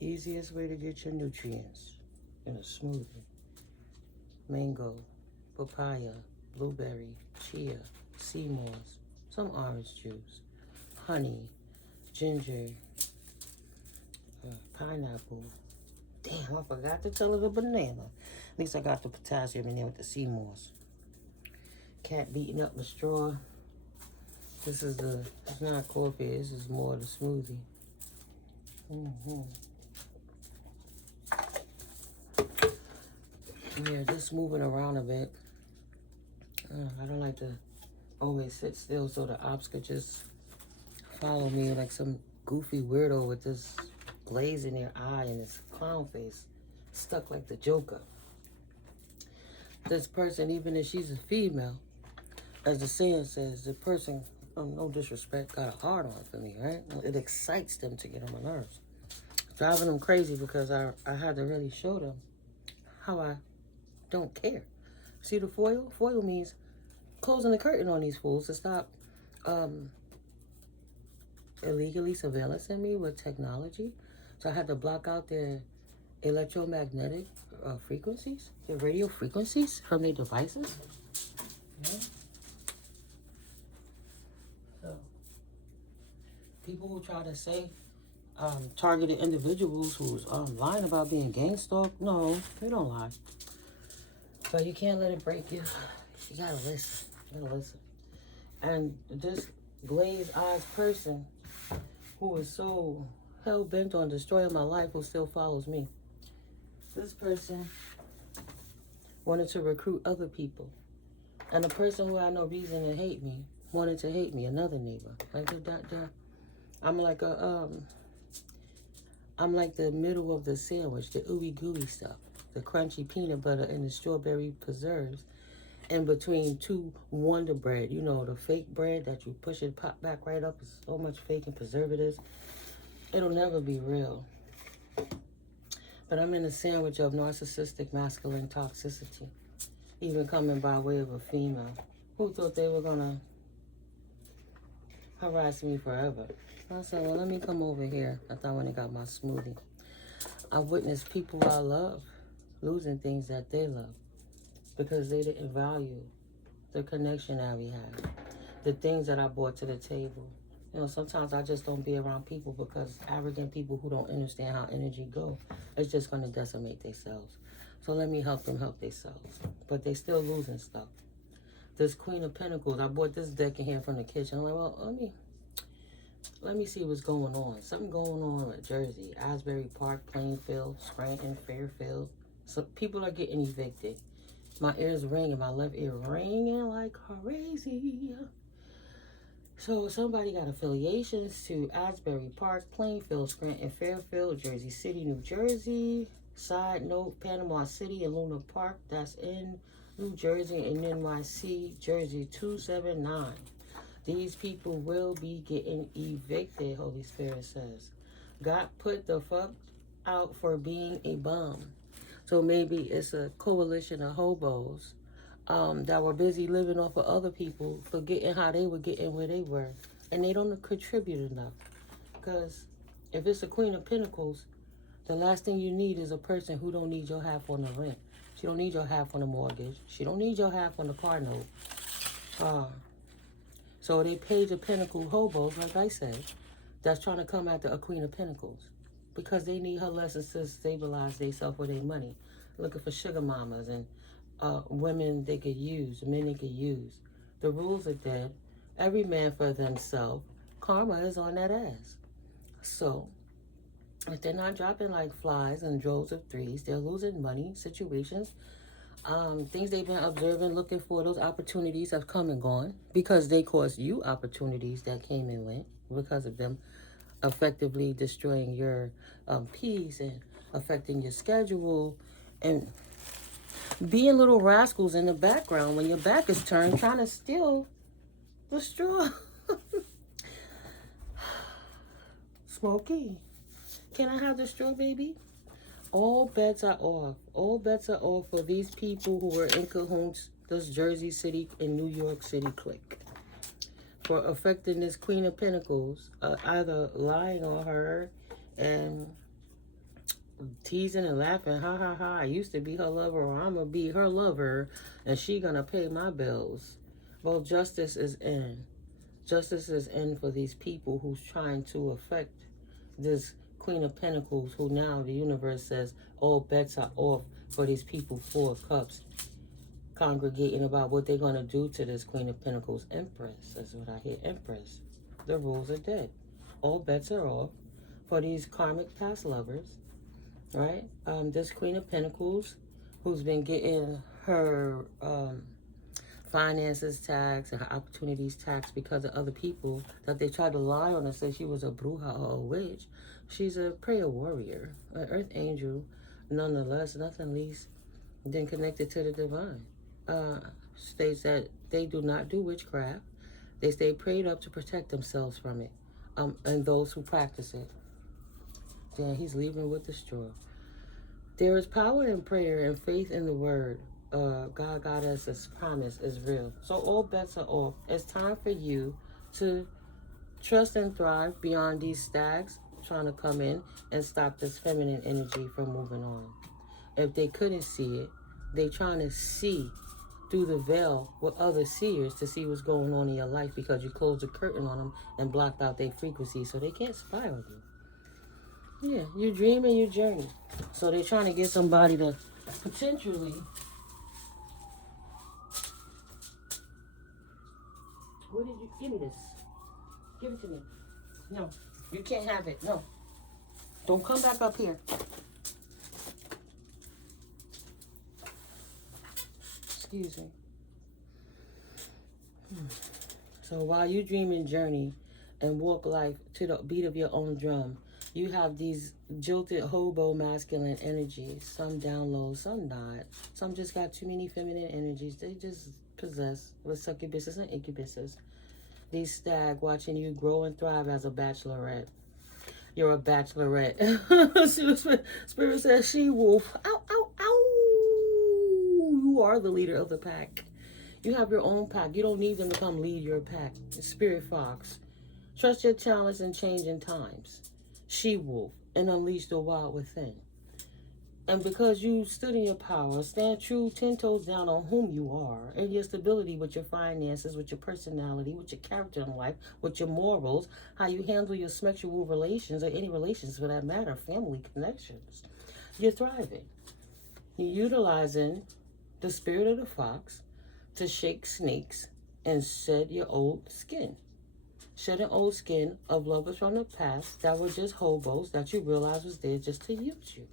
Easiest way to get your nutrients in a smoothie. Mango, papaya, blueberry, chia, sea moss, some orange juice, honey, ginger, pineapple. Damn, I forgot to tell her the banana. At least I got the potassium in there with the sea moss. Cat beating up the straw. It's not coffee, this is more the smoothie. Yeah, just moving around a bit. I don't like to always sit still so the ops could just follow me like some goofy weirdo with this glaze in their eye and this clown face stuck like the Joker. This person, even if she's a female, as the saying says, the person, no disrespect, got a hard on for me, right? It excites them to get on my nerves. Driving them crazy because I had to really show them how I don't care. See the foil? Foil means closing the curtain on these fools to stop illegally surveillancing me with technology. So I had to block out their electromagnetic frequencies, their radio frequencies from their devices. Yeah. So people who try to say targeted individuals who's lying about being gang stalked, no, they don't lie. But you can't let it break you. You gotta listen. You gotta listen. And this glazed-eyed person who is so hell-bent on destroying my life who still follows me. This person wanted to recruit other people. And the person who had no reason to hate me wanted to hate me, another neighbor. Like I'm like I'm like the middle of the sandwich, the ooey gooey stuff, the crunchy peanut butter and the strawberry preserves in between two Wonder Bread. You know, the fake bread that you push it, pop back right up. It's so much fake and preservatives. It'll never be real. But I'm in a sandwich of narcissistic masculine toxicity, even coming by way of a female who thought they were gonna harass me forever. I said, well, let me come over here. I thought when I got my smoothie. I witnessed people I love losing things that they love because they didn't value the connection that we had, the things that I brought to the table. You know, sometimes I just don't be around people because arrogant people who don't understand how energy go, it's just going to decimate themselves. So let me help them help themselves. But they still losing stuff. This Queen of Pentacles, I bought this deck in here from the kitchen. I'm like, well, let me see what's going on. Something going on with Jersey, Asbury Park, Plainfield, Scranton, Fairfield. So people are getting evicted. My ears ringing, my left ear ringing like crazy. So somebody got affiliations to Asbury Park, Plainfield, Scranton, Fairfield, Jersey City, New Jersey. Side note, Panama City and Luna Park, that's in New Jersey and NYC, Jersey 279. These people will be getting evicted, Holy Spirit says. God put the fuck out for being a bum. So maybe it's a coalition of hobos that were busy living off of other people, forgetting how they were getting where they were. And they don't contribute enough. Because if it's a Queen of Pentacles, the last thing you need is a person who don't need your half on the rent. She don't need your half on the mortgage. She don't need your half on the car note. So they Page of Pentacle hobos, like I said, that's trying to come after a Queen of Pentacles. Because they need her lessons to stabilize themselves with their money. Looking for sugar mamas and women they could use, men they could use. The rules are dead. Every man for themselves. Karma is on that ass. So, if they're not dropping like flies in droves of threes, they're losing money, situations, things they've been observing, looking for. Those opportunities have come and gone because they caused you opportunities that came and went because of them effectively destroying your peace and affecting your schedule and being little rascals in the background when your back is turned trying to steal the straw. Smokey, can I have the straw, baby? All bets are off. All bets are off for these people who were in cahoots, this Jersey City and New York City clique, for affecting this Queen of Pentacles, either lying on her and teasing and laughing. Ha ha ha. I used to be her lover, or I'm going to be her lover, and she going to pay my bills. Well, justice is in. Justice is in for these people who's trying to affect this Queen of Pentacles, who now the universe says all bets are off for these people, 4 cups, congregating about what they're going to do to this Queen of Pentacles. Empress, that's what I hear, Empress. The rules are dead. All bets are off for these karmic past lovers, right? This Queen of Pentacles, who's been getting her finances taxed and her opportunities taxed because of other people that they tried to lie on and say she was a bruja or a witch. She's a prayer warrior, an earth angel, nonetheless, nothing least than connected to the divine. States that they do not do witchcraft. They stay prayed up to protect themselves from it, and those who practice it. Yeah, he's leaving with the straw. There is power in prayer and faith in the word. God got us, His promise is real. So all bets are off. It's time for you to trust and thrive beyond these stags trying to come in and stop this feminine energy from moving on. If they couldn't see it, they trying to see through the veil with other seers to see what's going on in your life because you closed the curtain on them and blocked out their frequency, so they can't spy on you. Yeah, you dream and you journey. So they're trying to get somebody to potentially... What did you... Give me this. Give it to me. No, you can't have it. No. Don't come back up here. Excuse me. So while you dream and journey and walk life to the beat of your own drum, you have these jilted hobo masculine energies. Some down low, some not. Some just got too many feminine energies. They just possess with succubuses and incubuses. These stag watching you grow and thrive as a bachelorette. You're a bachelorette. Spirit says she wolf. Ow, ow, ow. You are the leader of the pack. You have your own pack. You don't need them to come lead your pack. Spirit fox. Trust your talents and changing times. She wolf and unleash the wild within. And because you stood in your power, stand true 10 toes down on whom you are and your stability with your finances, with your personality, with your character in life, with your morals, how you handle your sexual relations or any relations for that matter, family connections. You're thriving. You're utilizing the spirit of the fox to shake snakes and shed your old skin. Shed an old skin of lovers from the past that were just hobos that you realized was there just to use you.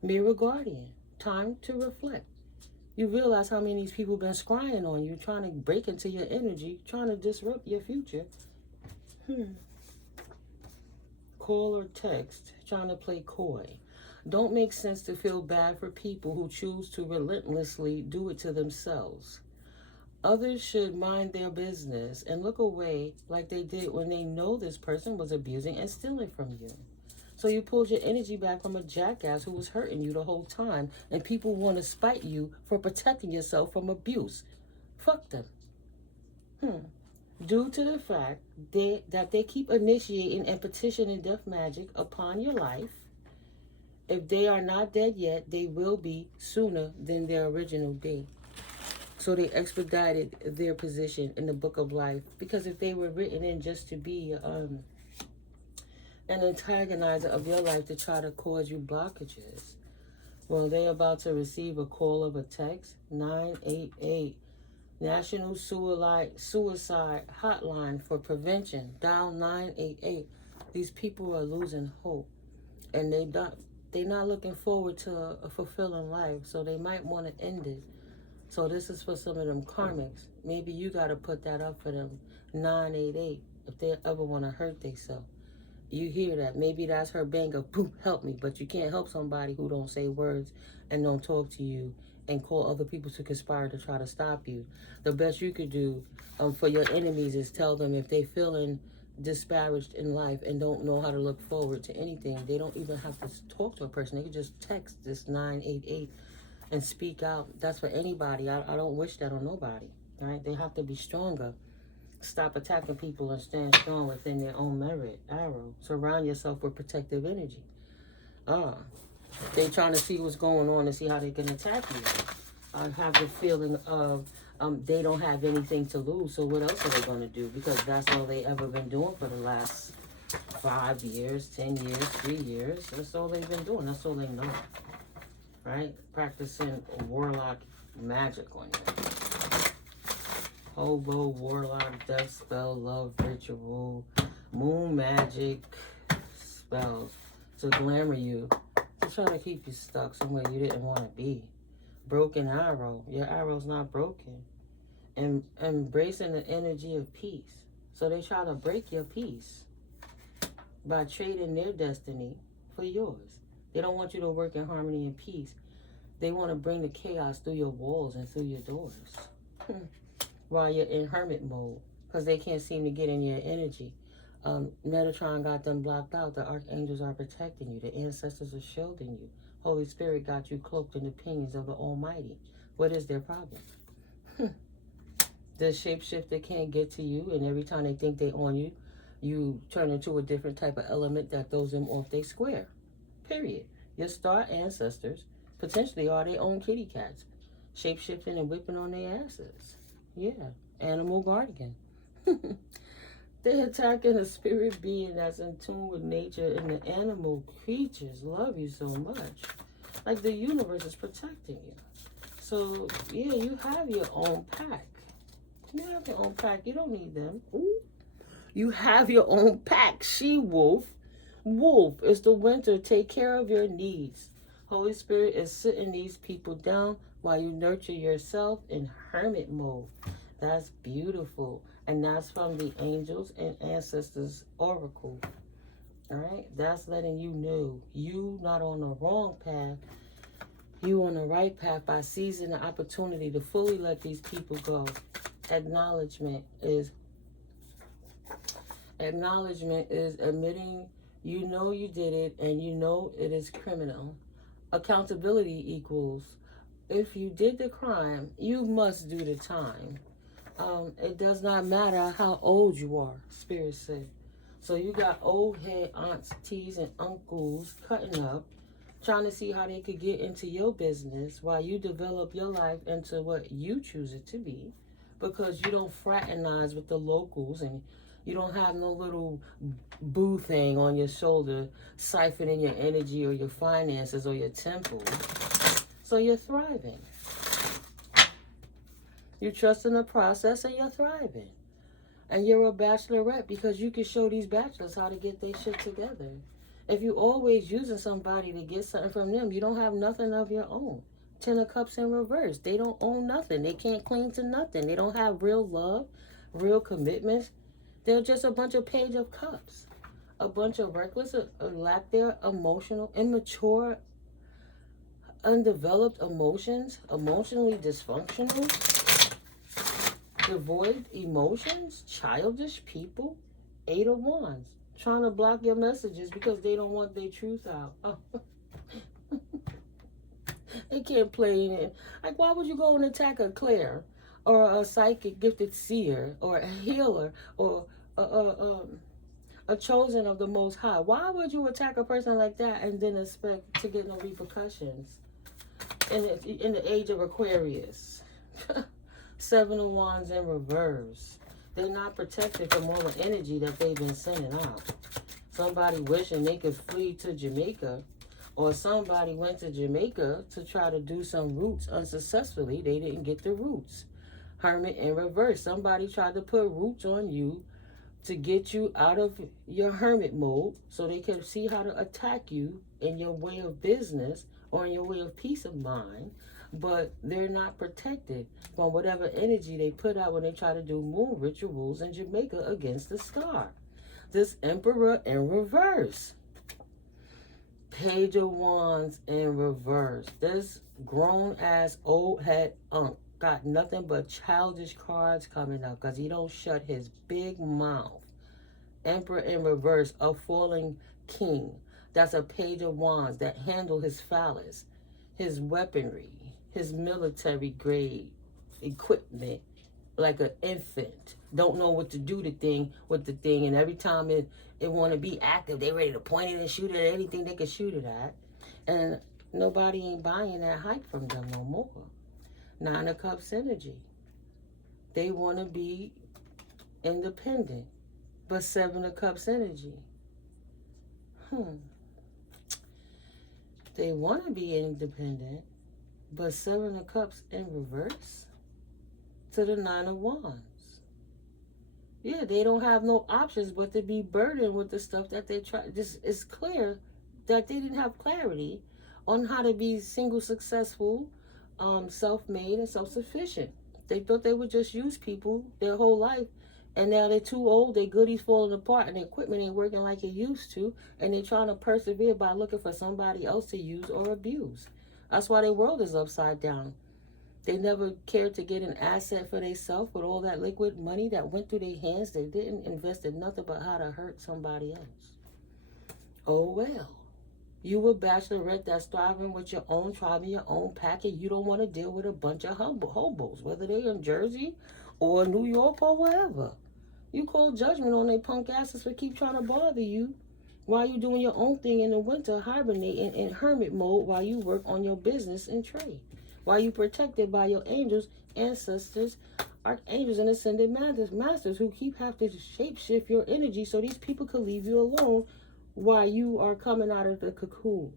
Mirror guardian, time to reflect. You realize how many of these people been scrying on you, trying to break into your energy, trying to disrupt your future. Call or text, trying to play coy. Don't make sense to feel bad for people who choose to relentlessly do it to themselves. Others should mind their business and look away like they did when they know this person was abusing and stealing from you. So you pulled your energy back from a jackass who was hurting you the whole time, and people want to spite you for protecting yourself from abuse. Fuck them. Due to the fact that they keep initiating and petitioning death magic upon your life, if they are not dead yet, they will be sooner than their original day. So they expedited their position in the book of life, because if they were written in just to be an antagonizer of your life to try to cause you blockages, well, they're about to receive a call of a text. 988 National Suicide Hotline for Prevention. Dial 988. These people are losing hope, and they're not looking forward to a fulfilling life, so they might want to end it. So this is for some of them karmics. Maybe you got to put that up for them. 988, if they ever want to hurt themselves. You hear that. Maybe that's her bang of, poof, help me. But you can't help somebody who don't say words and don't talk to you and call other people to conspire to try to stop you. The best you could do for your enemies is tell them if they feeling disparaged in life and don't know how to look forward to anything, they don't even have to talk to a person. They can just text this 988 and speak out. That's for anybody. I don't wish that on nobody. Right? They have to be stronger. Stop attacking people and stand strong within their own merit. Arrow. Surround yourself with protective energy. They trying to see what's going on and see how they can attack you. I have the feeling of they don't have anything to lose, so what else are they going to do? Because that's all they ever been doing for the last 5 years, 10 years, 3 years. That's all they've been doing. That's all they know. Right? Practicing warlock magic on you. Hobo, warlock, death spell, love ritual, moon magic spells to glamour you, to try to keep you stuck somewhere you didn't want to be. Broken arrow. Your arrow's not broken. And embracing the energy of peace. So they try to break your peace by trading their destiny for yours. They don't want you to work in harmony and peace. They want to bring the chaos through your walls and through your doors while you're in hermit mode, because they can't seem to get in your energy. Metatron got them blocked out. The archangels are protecting you. The ancestors are shielding you. Holy Spirit got you cloaked in the pinions of the Almighty. What is their problem? The shapeshifter can't get to you, and every time they think they on you, you turn into a different type of element that throws them off their square. Period. Your star ancestors potentially are their own kitty cats, shapeshifting and whipping on their asses. Yeah, animal guardian. They're attacking a spirit being that's in tune with nature, and the animal creatures love you so much. Like the universe is protecting you. So, yeah, you have your own pack. You have your own pack. You don't need them. Ooh. You have your own pack. She-wolf. Wolf is the winter. Take care of your needs. Holy Spirit is sitting these people down while you nurture yourself in hermit mode. That's beautiful. And that's from the angels and ancestors oracle. All right? That's letting you know you not on the wrong path. You on the right path by seizing the opportunity to fully let these people go. Acknowledgement is admitting you know you did it and you know it is criminal. Accountability equals if you did the crime, you must do the time. It does not matter how old you are, Spirit said. So you got old head aunties and uncles cutting up, trying to see how they could get into your business while you develop your life into what you choose it to be, because you don't fraternize with the locals and you don't have no little boo thing on your shoulder siphoning your energy or your finances or your temple. So you're thriving. You trust in the process and you're thriving. And you're a bachelorette because you can show these bachelors how to get their shit together. If you always using somebody to get something from them, you don't have nothing of your own. 10 of Cups in reverse. They don't own nothing. They can't cling to nothing. They don't have real love, real commitments. They're just a bunch of Page of Cups. A bunch of reckless, lack their emotional, immature, undeveloped emotions, emotionally dysfunctional, devoid emotions, childish people. 8 of Wands. Trying to block your messages because they don't want their truth out. They can't play in it. Like, why would you go and attack a Claire or a psychic gifted seer or a healer or a chosen of the Most High? Why would you attack a person like that and then expect to get no repercussions in the age of Aquarius? 7 of Wands in reverse. They're not protected from all the energy that they've been sending out. Somebody wishing they could flee to Jamaica, or somebody went to Jamaica to try to do some roots unsuccessfully. They didn't get the roots. Hermit in reverse. Somebody tried to put roots on you to get you out of your hermit mode so they could see how to attack you in your way of business or in your way of peace of mind. But they're not protected from whatever energy they put out when they try to do moon rituals in Jamaica against the scar. This Emperor in reverse. Page of Wands in reverse. This grown-ass old head unk got nothing but childish cards coming up because he don't shut his big mouth. Emperor in reverse, a falling king. That's a Page of Wands that handle his phallus, his weaponry, his military grade equipment like an infant don't know what to do with the thing, and every time it want to be active, they ready to point it and shoot it at anything they can shoot it at, and nobody ain't buying that hype from them no more. Nine of Cups energy. They want to be independent, but Seven of Cups energy. They want to be independent, but Seven of Cups in reverse to the Nine of Wands. Yeah, they don't have no options but to be burdened with the stuff that they try. Just it's clear that they didn't have clarity on how to be single, successful, self-made, and self-sufficient. They thought they would just use people their whole life, and now they're too old, their goodies falling apart, and the equipment ain't working like it used to, and they're trying to persevere by looking for somebody else to use or abuse. That's why their world is upside down. They never cared to get an asset for themselves with all that liquid money that went through their hands. They didn't invest in nothing but how to hurt somebody else. Oh well. You a bachelorette that's thriving with your own tribe and your own pack, and you don't want to deal with a bunch of hobos, whether they're in Jersey or New York or wherever. You call judgment on their punk asses for keep trying to bother you while you doing your own thing in the winter, hibernating in hermit mode while you work on your business and trade. While you protected by your angels, ancestors, archangels, and ascended masters who keep having to shapeshift your energy so these people could leave you alone while you are coming out of the cocoon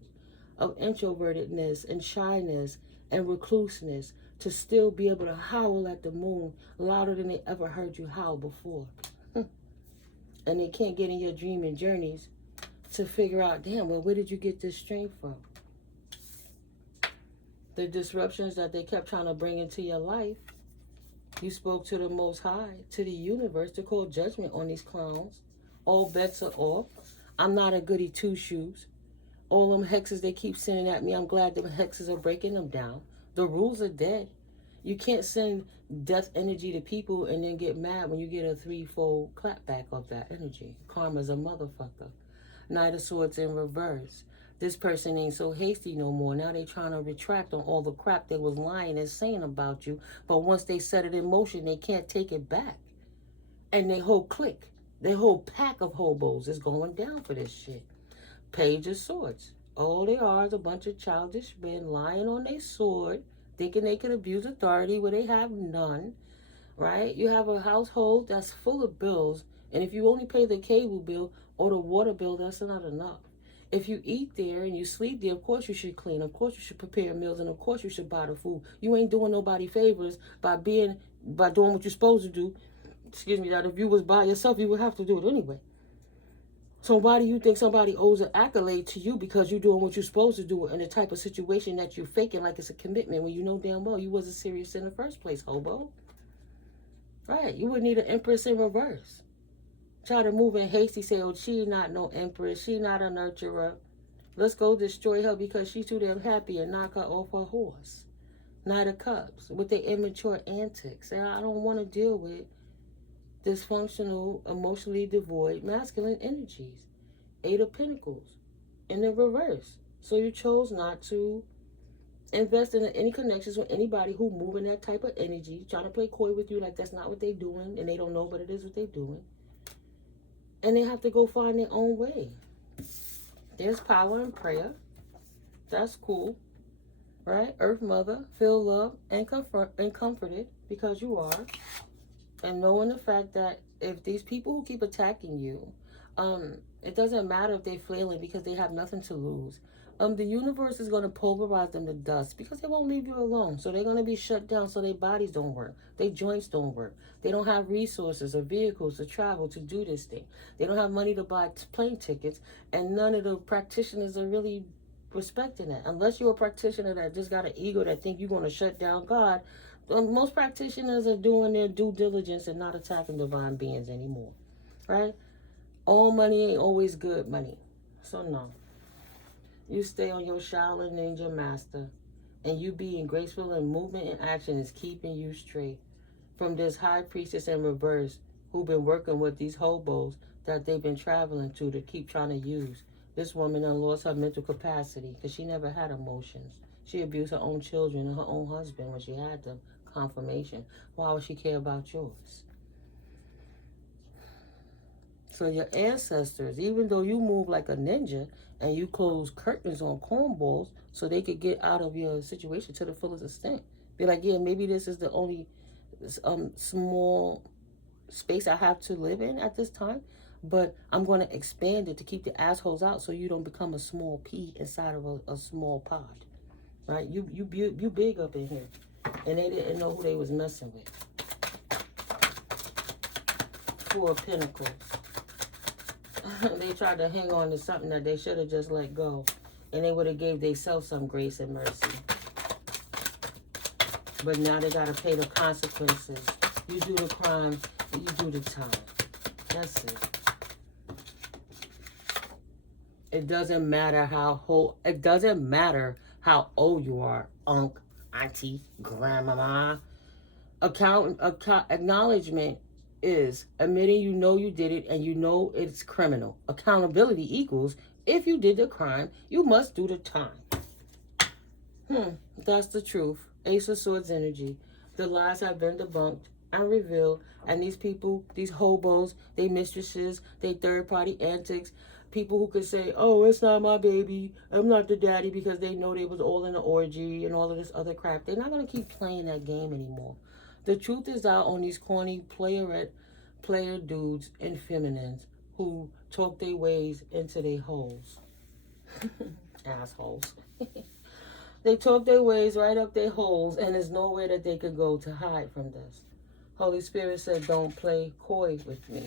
of introvertedness and shyness and recluseness to still be able to howl at the moon louder than they ever heard you howl before. And they can't get in your dream and journeys to figure out, damn, well, where did you get this strength from? The disruptions that they kept trying to bring into your life, you spoke to the Most High, to the universe, to call judgment on these clowns. All bets are off. I'm not a goody two-shoes. All them hexes they keep sending at me, I'm glad them hexes are breaking them down. The rules are dead. You can't send death energy to people and then get mad when you get a threefold clapback of that energy. Karma's a motherfucker. Knight of Swords in reverse. This person ain't so hasty no more. Now they trying to retract on all the crap they was lying and saying about you. But once they set it in motion, they can't take it back. And their whole clique, their whole pack of hobos is going down for this shit. Page of Swords. All they are is a bunch of childish men lying on their sword, thinking they can abuse authority where they have none, right? You have a household that's full of bills, and if you only pay the cable bill or the water bill, that's not enough. If you eat there and you sleep there, of course you should clean. Of course you should prepare meals, and of course you should buy the food. You ain't doing nobody favors by doing what you're supposed to do. Excuse me, that if you was by yourself, you would have to do it anyway. So why do you think somebody owes an accolade to you because you're doing what you're supposed to do in the type of situation that you're faking like it's a commitment when you know damn well you wasn't serious in the first place, hobo? Right, you would need an empress in reverse. Try to move in hasty, say, oh, she not no empress, she not a nurturer. Let's go destroy her because she's too damn happy and knock her off her horse. Knight of Cups with their immature antics. And I don't want to deal with dysfunctional, emotionally devoid, masculine energies. Eight of Pentacles in the reverse. So you chose not to invest in any connections with anybody who move in that type of energy, trying to play coy with you like that's not what they're doing, and they don't know, but it is what they're doing. And they have to go find their own way. There's power in prayer. That's cool. Right? Earth Mother, feel loved and comforted because you are. And knowing the fact that if these people who keep attacking you, it doesn't matter if they're flailing because they have nothing to lose. The universe is going to pulverize them to dust because they won't leave you alone. So they're going to be shut down so their bodies don't work. Their joints don't work. They don't have resources or vehicles to travel to do this thing. They don't have money to buy plane tickets. And none of the practitioners are really respecting that. Unless you're a practitioner that just got an ego that think you're going to shut down God. Most practitioners are doing their due diligence and not attacking divine beings anymore. Right? All money ain't always good money. So no. You stay on your Shaolin Ninja Master, and you being graceful in movement and action is keeping you straight from this high priestess in reverse who've been working with these hobos that they've been traveling to keep trying to use. This woman done lost her mental capacity because she never had emotions. She abused her own children and her own husband when she had them. Confirmation. Why would she care about yours? for your ancestors, even though you move like a ninja and you close curtains on cornballs so they could get out of your situation to the fullest extent. Be like, yeah, maybe this is the only small space I have to live in at this time, but I'm going to expand it to keep the assholes out so you don't become a small pea inside of a small pod, right? You big up in here, and they didn't know who they was messing with. Four of Pentacles. They tried to hang on to something that they should have just let go, and they would have gave themselves some grace and mercy. But now they got to pay the consequences. You do the crime, you do the time. That's it. It doesn't matter how old you are, unc, auntie, grandmama. Acknowledgement is admitting you know you did it and you know it's criminal. Accountability equals if you did the crime, you must do the time. That's the truth. Ace of Swords energy. The lies have been debunked and revealed, and these people, these hobos, they mistresses, they third-party antics, people who could say, oh, it's not my baby, I'm not the daddy, because they know they was all in an orgy and all of this other crap. They're not going to keep playing that game anymore. The truth is out on these corny player dudes and feminines who talk their ways into their holes. Assholes. They talk their ways right up their holes, and there's nowhere that they could go to hide from this. Holy Spirit said, don't play coy with me.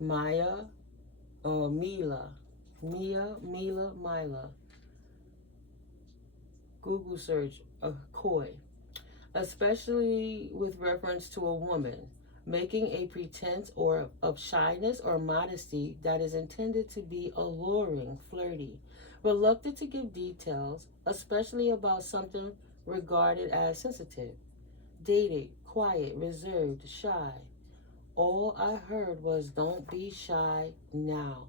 Maya or Mila. Mila. Google search, coy. Especially with reference to a woman, making a pretense of shyness or modesty that is intended to be alluring, flirty, reluctant to give details, especially about something regarded as sensitive, dated, quiet, reserved, shy. All I heard was, don't be shy now.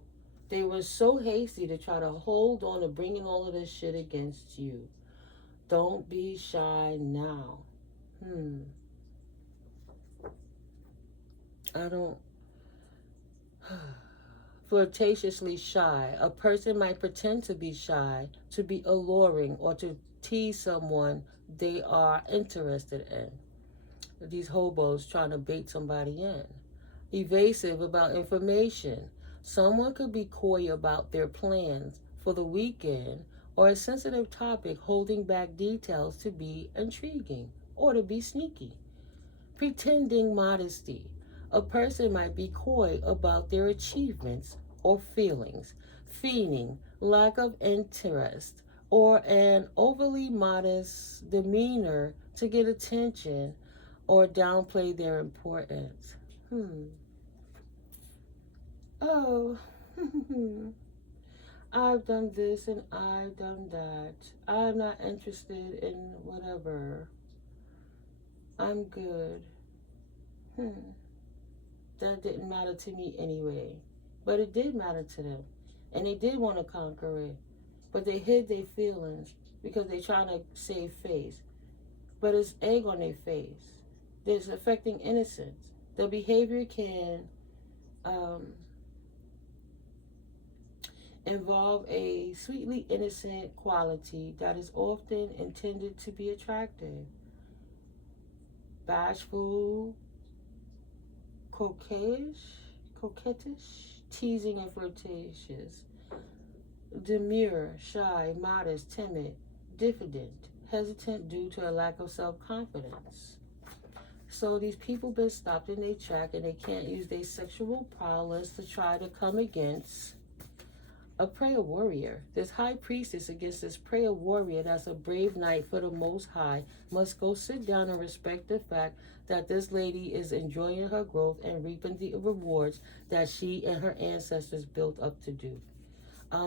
They were so hasty to try to hold on to bringing all of this shit against you. Don't be shy now. I don't... Flirtatiously shy. A person might pretend to be shy, to be alluring, or to tease someone they are interested in. These hobos trying to bait somebody in. Evasive about information. Someone could be coy about their plans for the weekend, or a sensitive topic holding back details to be intriguing or to be sneaky. Pretending modesty. A person might be coy about their achievements or feelings, feigning lack of interest or an overly modest demeanor to get attention or downplay their importance. Oh, I've done this and I've done that. I'm not interested in whatever. I'm good. That didn't matter to me anyway. But it did matter to them. And they did want to conquer it. But they hid their feelings because they're trying to save face. But it's egg on their face. It's affecting innocence. The behavior can involve a sweetly innocent quality that is often intended to be attractive. Bashful, coquettish, teasing and flirtatious. Demure, shy, modest, timid, diffident, hesitant due to a lack of self-confidence. So these people been stopped in their track and they can't use their sexual prowess to try to come against a prayer warrior. This high priestess against this prayer warrior that's a brave knight for the Most High must go sit down and respect the fact that this lady is enjoying her growth and reaping the rewards that she and her ancestors built up to do.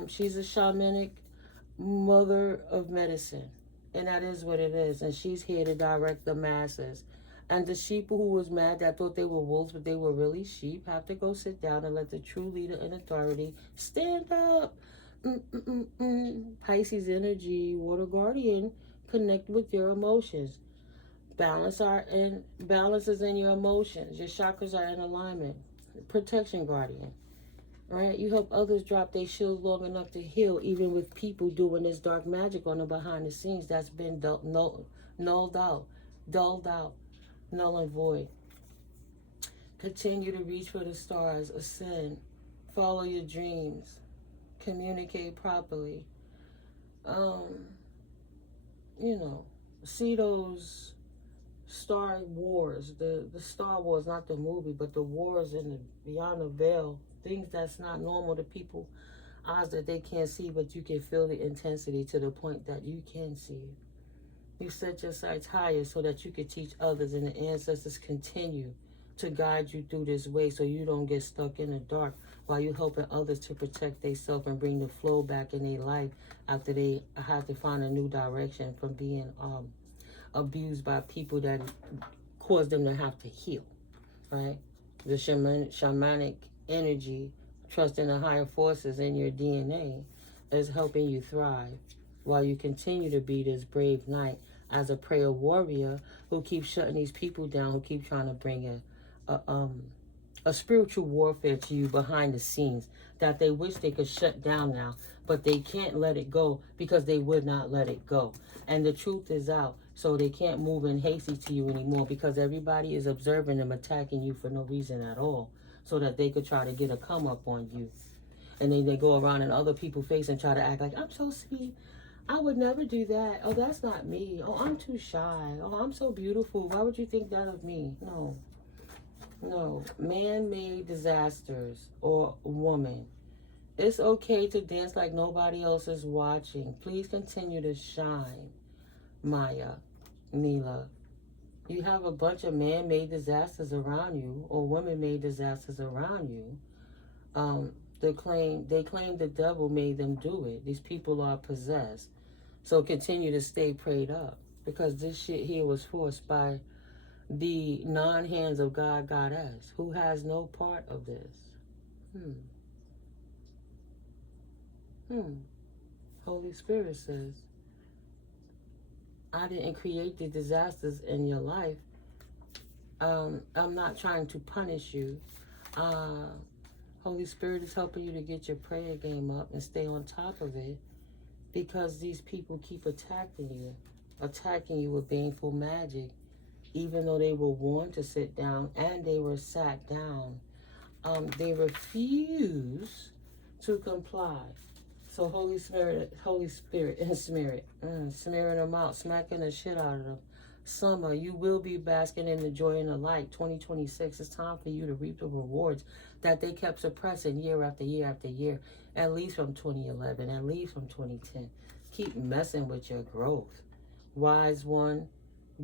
She's a shamanic mother of medicine, and that is what it is, and she's here to direct the masses. And the sheep who was mad that thought they were wolves but they were really sheep have to go sit down and let the true leader in authority stand up. Pisces energy, water guardian, connect with your emotions. Balance is in your emotions. Your chakras are in alignment. protection guardian. Right? You help others drop their shields long enough to heal, even with people doing this dark magic on the behind the scenes that's been nulled out, dulled out, null and void. Continue to reach for the stars, ascend, follow your dreams, communicate properly. You know, see those Star Wars, the Star Wars, not the movie, but the wars in the beyond the veil, things that's not normal to people, eyes that they can't see, but you can feel the intensity to the point that you can see it. You set your sights higher so that you can teach others, and the ancestors continue to guide you through this way so you don't get stuck in the dark while you're helping others to protect themselves and bring the flow back in their life after they have to find a new direction from being abused by people that cause them to have to heal, right? The shamanic energy, trust in the higher forces in your DNA, is helping you thrive while you continue to be this brave knight as a prayer warrior who keeps shutting these people down, who keep trying to bring a spiritual warfare to you behind the scenes that they wish they could shut down now, but they can't let it go because they would not let it go. And the truth is out, so they can't move in hasty to you anymore because everybody is observing them attacking you for no reason at all, so that they could try to get a come up on you. And then they go around in other people's face and try to act like, I'm so sweet, I would never do that. Oh, that's not me. Oh, I'm too shy. Oh, I'm so beautiful. Why would you think that of me? No. No. Man-made disasters or woman. It's okay to dance like nobody else is watching. Please continue to shine, Maya, Mila. You have a bunch of man-made disasters around you or women-made disasters around you. They claim the devil made them do it. These people are possessed. So continue to stay prayed up because this shit here was forced by the non-hands of God, Goddess, who has no part of this. Holy Spirit says, I didn't create the disasters in your life. I'm not trying to punish you. Holy Spirit is helping you to get your prayer game up and stay on top of it because these people keep attacking you with baneful magic, even though they were warned to sit down and they were sat down. They refuse to comply. So Holy Spirit, and smearing them out, smacking the shit out of them. Summer, you will be basking in the joy and the light. 2026, it's time for you to reap the rewards that they kept suppressing year after year after year, at least from 2011, at least from 2010. Keep messing with your growth. Wise one,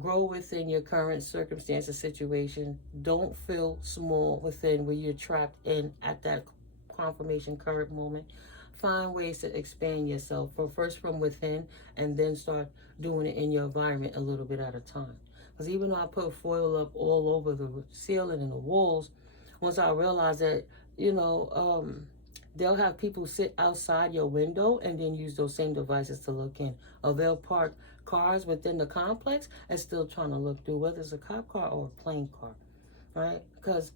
grow within your current circumstances, situation. Don't feel small within where you're trapped in at that confirmation current moment. Find ways to expand yourself, first from within, and then start doing it in your environment a little bit at a time. Because even though I put foil up all over the ceiling and the walls, once I realized that, they'll have people sit outside your window and then use those same devices to look in. Or they'll park cars within the complex and still trying to look through, whether it's a cop car or a plane car, right? Because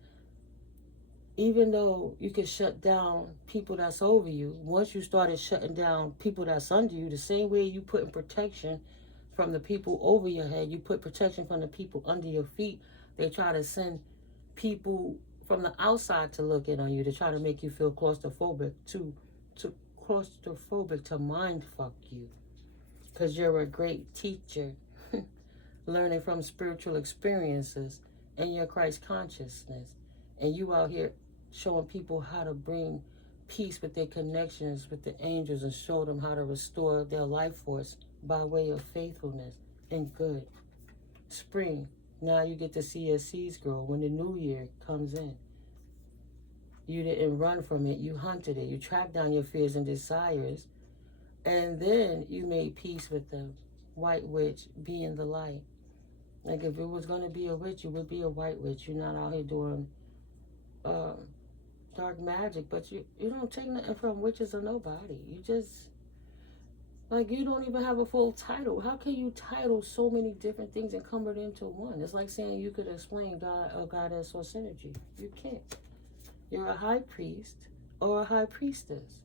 even though you can shut down people that's over you, once you started shutting down people that's under you, the same way you put in protection from the people over your head, you put protection from the people under your feet. They try to send people from the outside to look in on you, to try to make you feel claustrophobic, to mind fuck you. Because you're a great teacher, learning from spiritual experiences and your Christ consciousness. And you out here showing people how to bring peace with their connections with the angels and show them how to restore their life force by way of faithfulness and good. Spring, now you get to see your seeds grow when the new year comes in. You didn't run from it, you hunted it. You tracked down your fears and desires, and then you made peace with them. White witch, being the light. Like if it was going to be a witch, you would be a white witch. You're not out here doing dark magic, but you don't take nothing from witches or nobody. You just, like, you don't even have a full title. How can you title so many different things and come it into one? It's like saying you could explain God, a goddess or synergy. You can't. You're a high priest or a high priestess.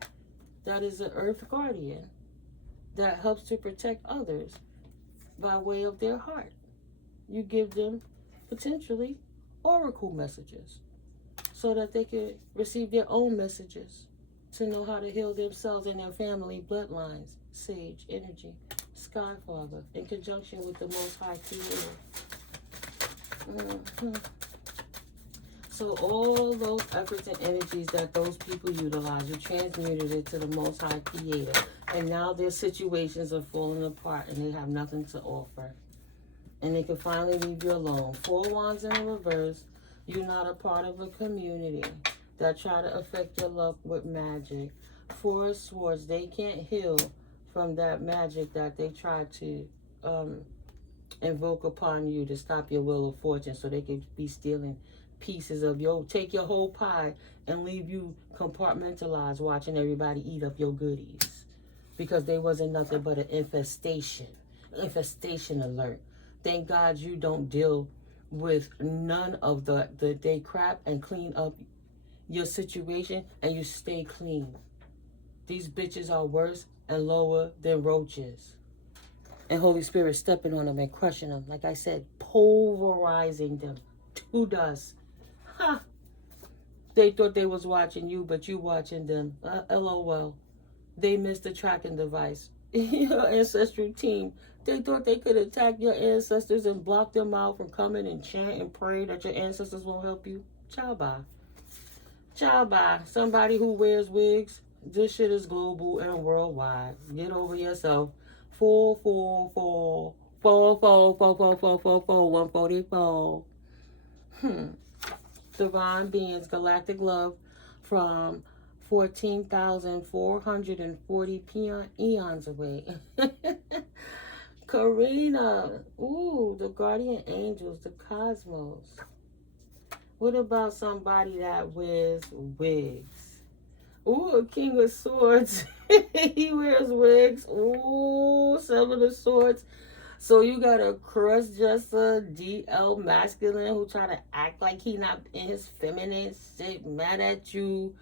That is an earth guardian that helps to protect others by way of their heart. You give them potentially oracle messages so that they can receive their own messages to know how to heal themselves and their family bloodlines. Sage energy, Sky Father, in conjunction with the Most High Creator. So all those efforts and energies that those people utilize, you transmuted it to the Most High Creator. And now their situations are falling apart and they have nothing to offer. And they can finally leave you alone. 4 wands in the reverse. You're not a part of a community that try to affect your luck with magic. 4 of swords. They can't heal from that magic that they try to invoke upon you to stop your wheel of fortune, so they could be stealing pieces of take your whole pie and leave you compartmentalized watching everybody eat up your goodies because they wasn't nothing but an infestation alert. Thank God you don't deal with none of the day crap and clean up your situation, and you stay clean. These bitches are worse and lower than roaches. And Holy Spirit stepping on them and crushing them. Like I said, pulverizing them to dust. Ha! They thought they was watching you, but you watching them. LOL. They missed the tracking device. Your ancestral team. They thought they could attack your ancestors and block them out from coming and chant and pray that your ancestors won't help you. Ciao bye. Ciao bye. Somebody who wears wigs. This shit is global and worldwide. Get over yourself. 444 144. Divine beings, galactic love from 14,440 eons away. Karina. Ooh, the guardian angels, the cosmos. What about somebody that wears wigs? Ooh, a king of swords. He wears wigs. Ooh, 7 of swords. So you got a cross-dresser, DL masculine who try to act like he not in his feminine shit, mad at you,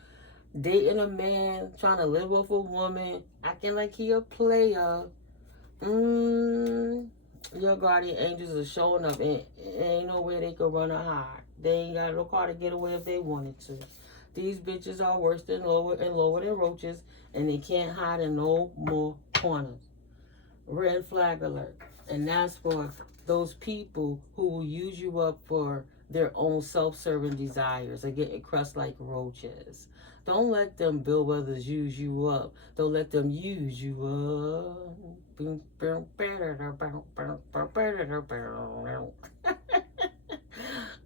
dating a man, trying to live with a woman, acting like he a player. Your guardian angels are showing up, and ain't no way they could run or hide. They ain't got no car to get away if they wanted to. These bitches are worse than lower than roaches, and they can't hide in no more corners. Red flag alert. And that's for those people who will use you up for their own self-serving desires or getting crushed like roaches. Don't let them bellwethers use you up. Don't let them use you up.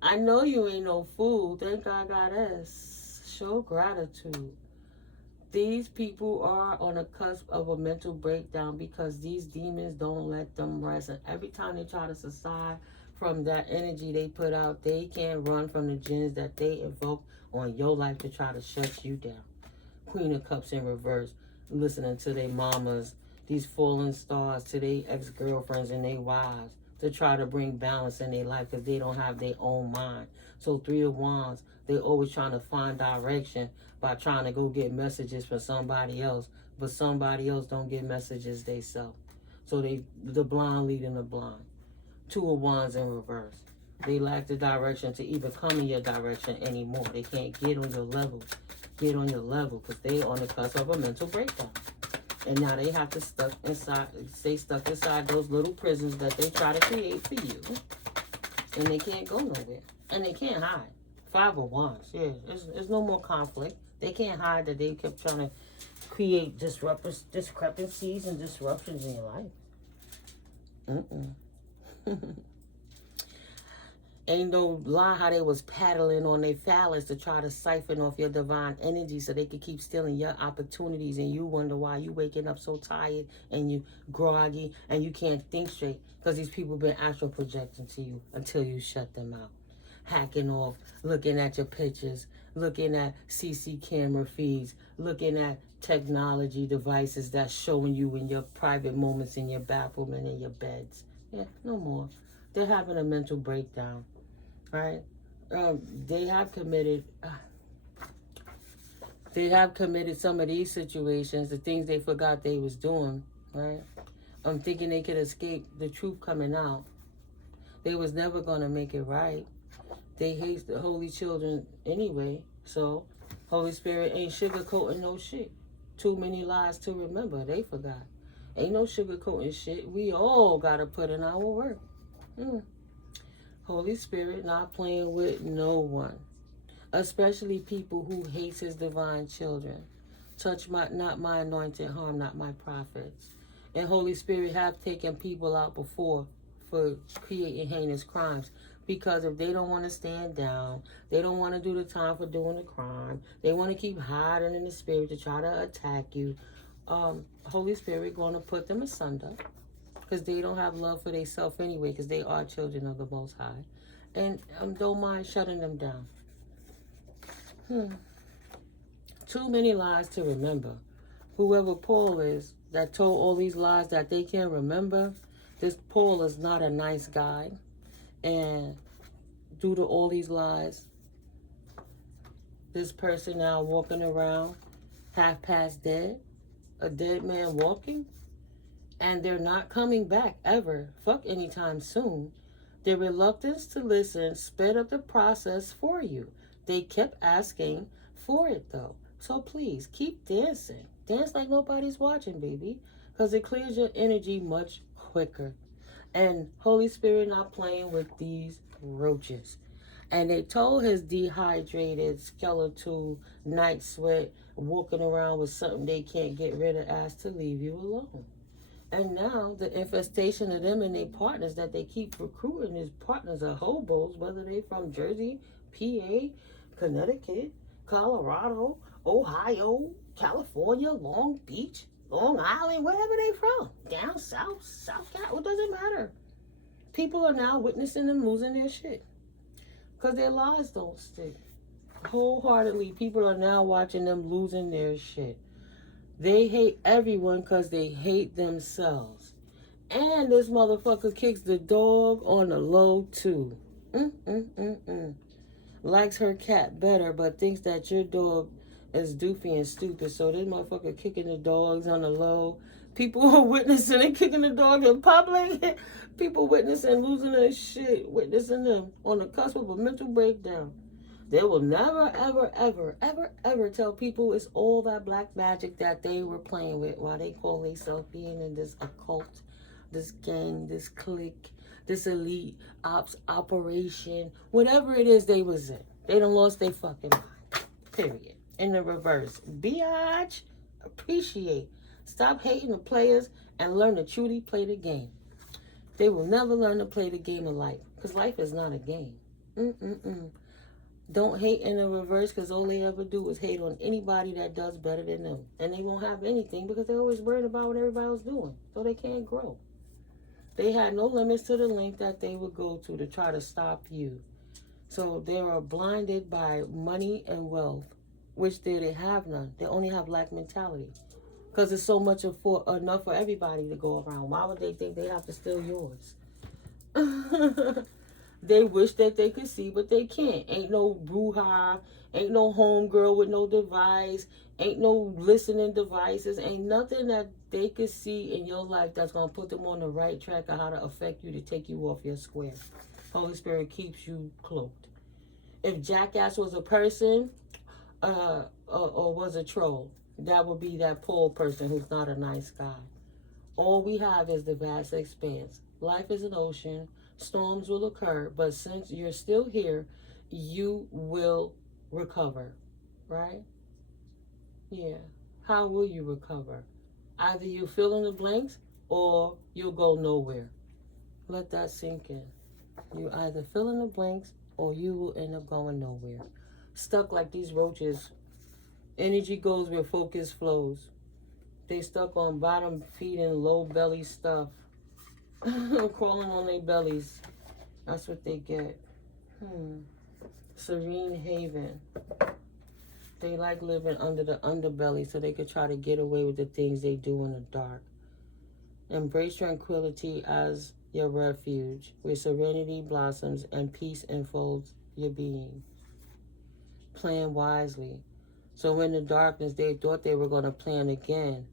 I know you ain't no fool. Thank God got us. Show gratitude. These people are on the cusp of a mental breakdown because these demons don't let them rest. And every time they try to subside from that energy they put out, they can't run from the jinns that they invoke on your life to try to shut you down. Queen of Cups in reverse, listening to their mamas, these fallen stars, to their ex-girlfriends and their wives, to try to bring balance in their life because they don't have their own mind. So 3 of Wands, they're always trying to find direction by trying to go get messages from somebody else, but somebody else don't get messages they self. So the blind leading the blind. 2 of Wands in reverse. They lack the direction to even come in your direction anymore. They can't get on your level. Get on your level because they on the cusp of a mental breakdown. And now they have to stay stuck inside those little prisons that they try to create for you. And they can't go nowhere. And they can't hide. 5 of Wands. Yeah, there's no more conflict. They can't hide that they kept trying to create discrepancies and disruptions in your life. Ain't no lie how they was paddling on their phallus to try to siphon off your divine energy so they could keep stealing your opportunities, and you wonder why you waking up so tired and you groggy and you can't think straight because these people been astral projecting to you until you shut them out. Hacking off, looking at your pictures, looking at CC camera feeds, looking at technology devices that's showing you in your private moments in your bathroom and in your beds. Yeah, no more. They're having a mental breakdown. Right? They have committed They have committed some of these situations, the things they forgot they was doing, right? I'm thinking they could escape the truth coming out. They was never going to make it right. They hate the holy children anyway. So, Holy Spirit ain't sugarcoating no shit. Too many lies to remember. They forgot. Ain't no sugarcoating shit. We all got to put in our work. Holy Spirit not playing with no one. Especially people who hates his divine children. Touch not my anointed, harm not my prophets. And Holy Spirit have taken people out before for creating heinous crimes. Because if they don't want to stand down, they don't want to do the time for doing the crime, they want to keep hiding in the spirit to try to attack you, Holy Spirit going to put them asunder. Because they don't have love for themselves anyway, because they are children of the Most High. And don't mind shutting them down. Too many lies to remember. Whoever Paul is that told all these lies that they can't remember, this Paul is not a nice guy. And due to all these lies, this person now walking around half past dead, a dead man walking, and they're not coming back ever, fuck anytime soon. Their reluctance to listen sped up the process for you. They kept asking for it though. So please keep dancing. Dance like nobody's watching, baby, because it clears your energy much quicker. And Holy Spirit not playing with these roaches. And they told his dehydrated, skeletal, night sweat, walking around with something they can't get rid of ass to leave you alone. And now the infestation of them and their partners that they keep recruiting as partners are hobos, whether they from Jersey, PA, Connecticut, Colorado, Ohio, California, Long Beach, Long Island, wherever they from. Down south, South Cat, it doesn't matter. People are now witnessing them losing their shit. Because their lies don't stick. Wholeheartedly, people are now watching them losing their shit. They hate everyone because they hate themselves. And this motherfucker kicks the dog on the low too. Likes her cat better, but thinks that your dog is doofy and stupid. So this motherfucker kicking the dogs on the low. People are witnessing and kicking the dog in public. People witnessing losing their shit, witnessing them on the cusp of a mental breakdown. They will never, ever, ever, ever, ever tell people it's all that black magic that they were playing with while they call themselves being in this occult, this gang, this clique, this elite ops operation, whatever it is they was in. They done lost their fucking mind. Period. In the reverse. Biatch, appreciate. Stop hating the players and learn to truly play the game. They will never learn to play the game of life. Because life is not a game. Don't hate in the reverse, because all they ever do is hate on anybody that does better than them. And they won't have anything because they're always worried about what everybody else doing. So they can't grow. They had no limits to the length that they would go to try to stop you. So they are blinded by money and wealth, which they have none. They only have lack mentality. Because it's so much enough for everybody to go around. Why would they think they have to steal yours? They wish that they could see, but they can't. Ain't no brouhaha. Ain't no homegirl with no device. Ain't no listening devices. Ain't nothing that they could see in your life that's going to put them on the right track of how to affect you to take you off your square. Holy Spirit keeps you cloaked. If Jackass was a person or was a troll, that would be that Paul person who's not a nice guy. All we have is the vast expanse. Life is an ocean. Storms will occur, but since you're still here, you will recover, right? Yeah. How will you recover? Either you fill in the blanks or you'll go nowhere. Let that sink in. You either fill in the blanks or you will end up going nowhere. Stuck like these roaches. Energy goes where focus flows. They stuck on bottom feeding low belly stuff. Crawling on their bellies. That's what they get. Serene haven. They like living under the underbelly so they could try to get away with the things they do in the dark. Embrace tranquility as your refuge, where serenity blossoms and peace enfolds your being. Plan wisely. So in the darkness, they thought they were going to plan again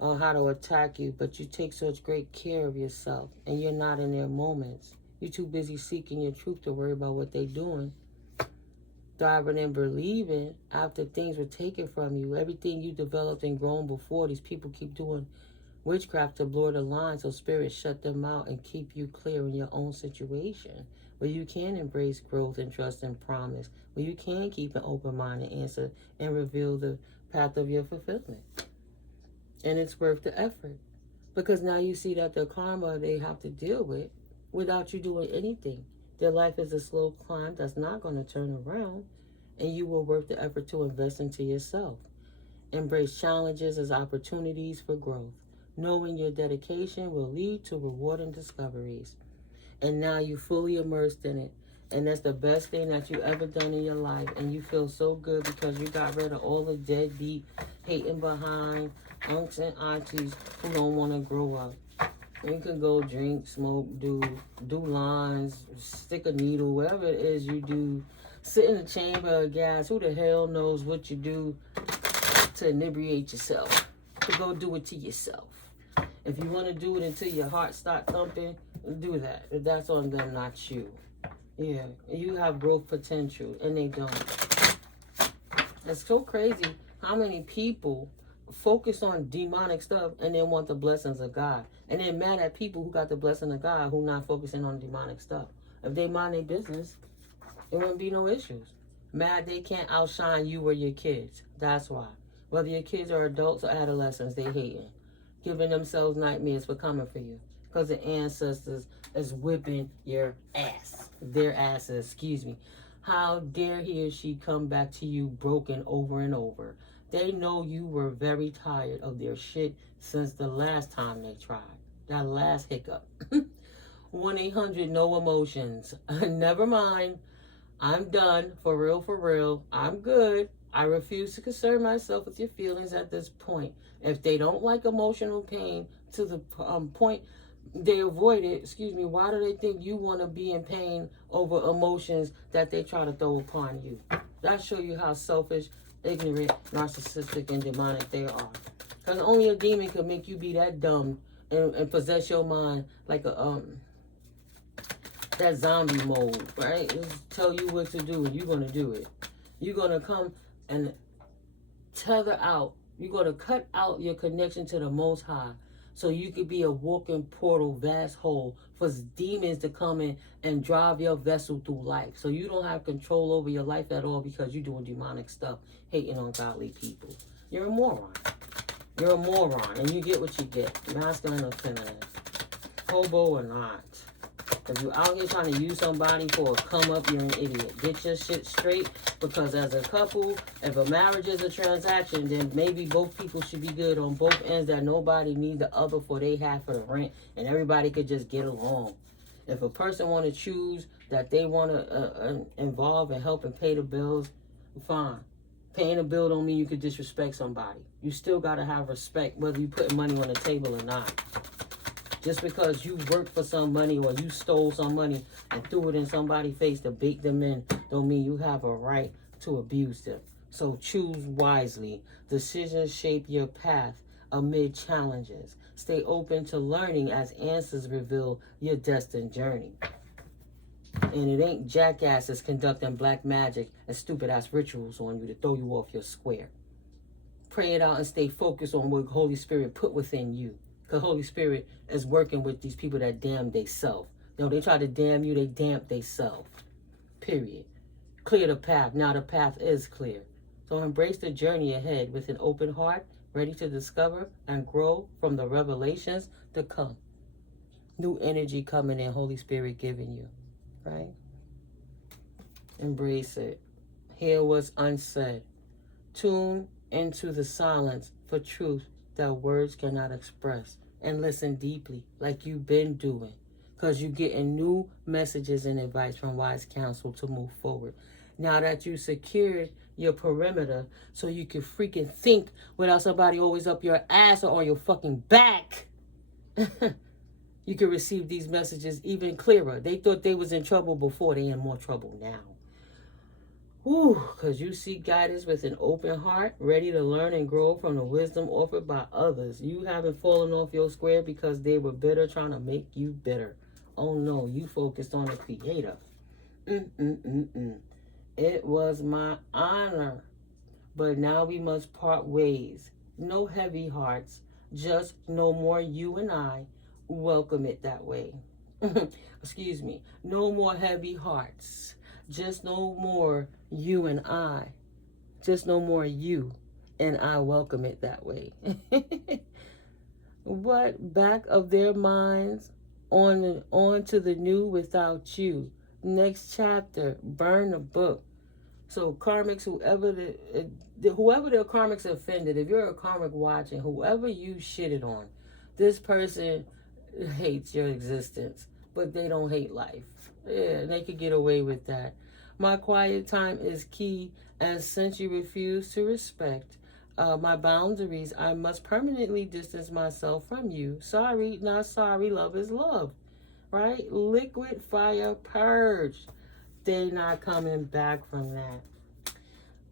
on how to attack you, but you take such great care of yourself, and you're not in their moments. You're too busy seeking your truth to worry about what they're doing. Thriving and believing after things were taken from you. Everything you developed and grown before, these people keep doing witchcraft to blur the line, so spirits shut them out and keep you clear in your own situation, where you can embrace growth and trust and promise, where you can keep an open mind and answer and reveal the path of your fulfillment. And it's worth the effort, because now you see that the karma they have to deal with without you doing anything. Their life is a slow climb that's not going to turn around, and you will worth the effort to invest into yourself. Embrace challenges as opportunities for growth, knowing your dedication will lead to rewarding discoveries. And now you fully immersed in it, and that's the best thing that you ever done in your life, and you feel so good because you got rid of all the deadbeat, hating behind unks and aunties who don't want to grow up. You can go drink, smoke, do lines, stick a needle, whatever it is you do. Sit in the chamber of gas. Who the hell knows what you do to inebriate yourself? To go do it to yourself. If you want to do it until your heart start thumping, do that. If that's on them, not you. Yeah, you have growth potential, and they don't. It's so crazy how many people focus on demonic stuff and then want the blessings of God. And they're mad at people who got the blessing of God who not focusing on demonic stuff. If they mind their business, there wouldn't be no issues. Mad they can't outshine you or your kids. That's why. Whether your kids are adults or adolescents, they hating. Giving themselves nightmares for coming for you. Because the ancestors is whipping your ass. Their asses, excuse me. How dare he or she come back to you broken over and over. They know you were very tired of their shit since the last time they tried. That last hiccup. 1-800 no emotions. Never mind. I'm done. For real. I'm good. I refuse to concern myself with your feelings at this point. If they don't like emotional pain to the point they avoid it, why do they think you want to be in pain over emotions that they try to throw upon you? That show you how selfish, ignorant, narcissistic, and demonic they are. Because only a demon can make you be that dumb and possess your mind like a that zombie mode, right? Just tell you what to do and you're going to do it. You're going to come and tether out. You're going to cut out your connection to the Most High so you could be a walking portal, vast hole for demons to come in and drive your vessel through life. So you don't have control over your life at all because you're doing demonic stuff, hating on godly people. You're a moron. You're a moron, and you get what you get, masculine or feminine, hobo or not. If you're out here trying to use somebody for a come up, you're an idiot. Get your shit straight, because as a couple, if a marriage is a transaction, then maybe both people should be good on both ends, that nobody needs the other for their half of the rent, and everybody could just get along. If a person want to choose that they want to involve and help and pay the bills, fine. Paying a bill don't mean you could disrespect somebody. You still got to have respect whether you putting money on the table or not. Just because you worked for some money or you stole some money and threw it in somebody's face to bait them in, don't mean you have a right to abuse them. So choose wisely. Decisions shape your path amid challenges. Stay open to learning as answers reveal your destined journey. And it ain't jackasses conducting black magic and stupid-ass rituals on you to throw you off your square. Pray it out and stay focused on what Holy Spirit put within you. Because Holy Spirit is working with these people that damn they self. You know, they try to damn you, they damn they self. Period. Clear the path. Now the path is clear. So embrace the journey ahead with an open heart, ready to discover and grow from the revelations to come. New energy coming in, Holy Spirit giving you. Right? Embrace it. Hear what's unsaid. Tune into the silence for truth that words cannot express, and listen deeply like you've been doing, because you're getting new messages and advice from wise counsel to move forward. Now that you secured your perimeter so you can freaking think without somebody always up your ass or on your fucking back, you can receive these messages even clearer. They thought they was in trouble before, they in more trouble now. Because you seek guidance with an open heart, ready to learn and grow from the wisdom offered by others. You haven't fallen off your square because they were bitter, trying to make you bitter. Oh no, you focused on the Creator. It was my honor, but now we must part ways. No heavy hearts, just no more you and I. Welcome it that way. Excuse me. No more heavy hearts. Just no more you and I. Just no more you and I. Welcome it that way. What back of their minds on to the new without you. Next chapter, burn the book. So karmics, whoever the karmics offended, if you're a karmic watching, whoever you shitted on, this person hates your existence, but they don't hate life. Yeah, they could get away with that. My quiet time is key, and since you refuse to respect my boundaries, I must permanently distance myself from you. Sorry, not sorry. Love is love, right? Liquid fire purge. They're not coming back from that.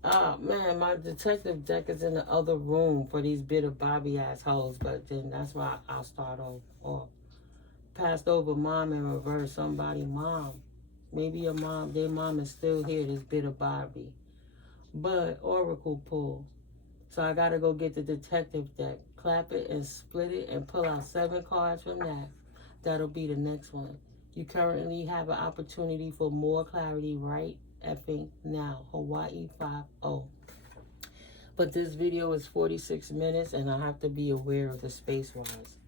Oh man, my detective deck is in the other room for these bitter Bobby assholes, but then that's why I'll start off. Passed over mom in reverse, somebody mom. Maybe your mom, their mom is still here, this bitter Bobby. But Oracle pull. So I gotta go get the detective deck, clap it and split it and pull out 7 cards from that. That'll be the next one. You currently have an opportunity for more clarity right effing now. Hawaii 5-0. But this video is 46 minutes and I have to be aware of the space-wise.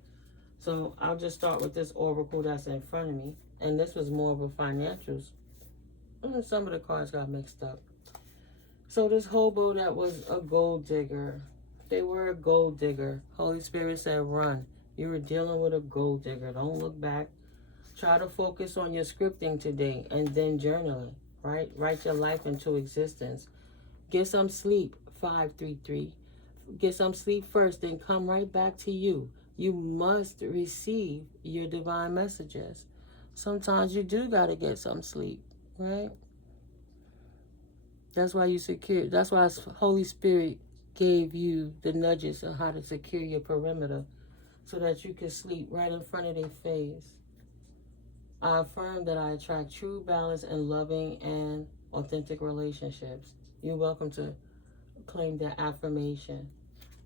So I'll just start with this oracle that's in front of me. And this was more of a financials. And some of the cards got mixed up. So this hobo that was a gold digger. They were a gold digger. Holy Spirit said, run. You were dealing with a gold digger. Don't look back. Try to focus on your scripting today and then journaling, right? Write your life into existence. Get some sleep, 533. Get some sleep first, then come right back to you. You must receive your divine messages. Sometimes you do got to get some sleep, right? That's why you secure. That's why Holy Spirit gave you the nudges on how to secure your perimeter so that you can sleep right in front of their face. I affirm that I attract true balance and loving and authentic relationships. You're welcome to claim that affirmation.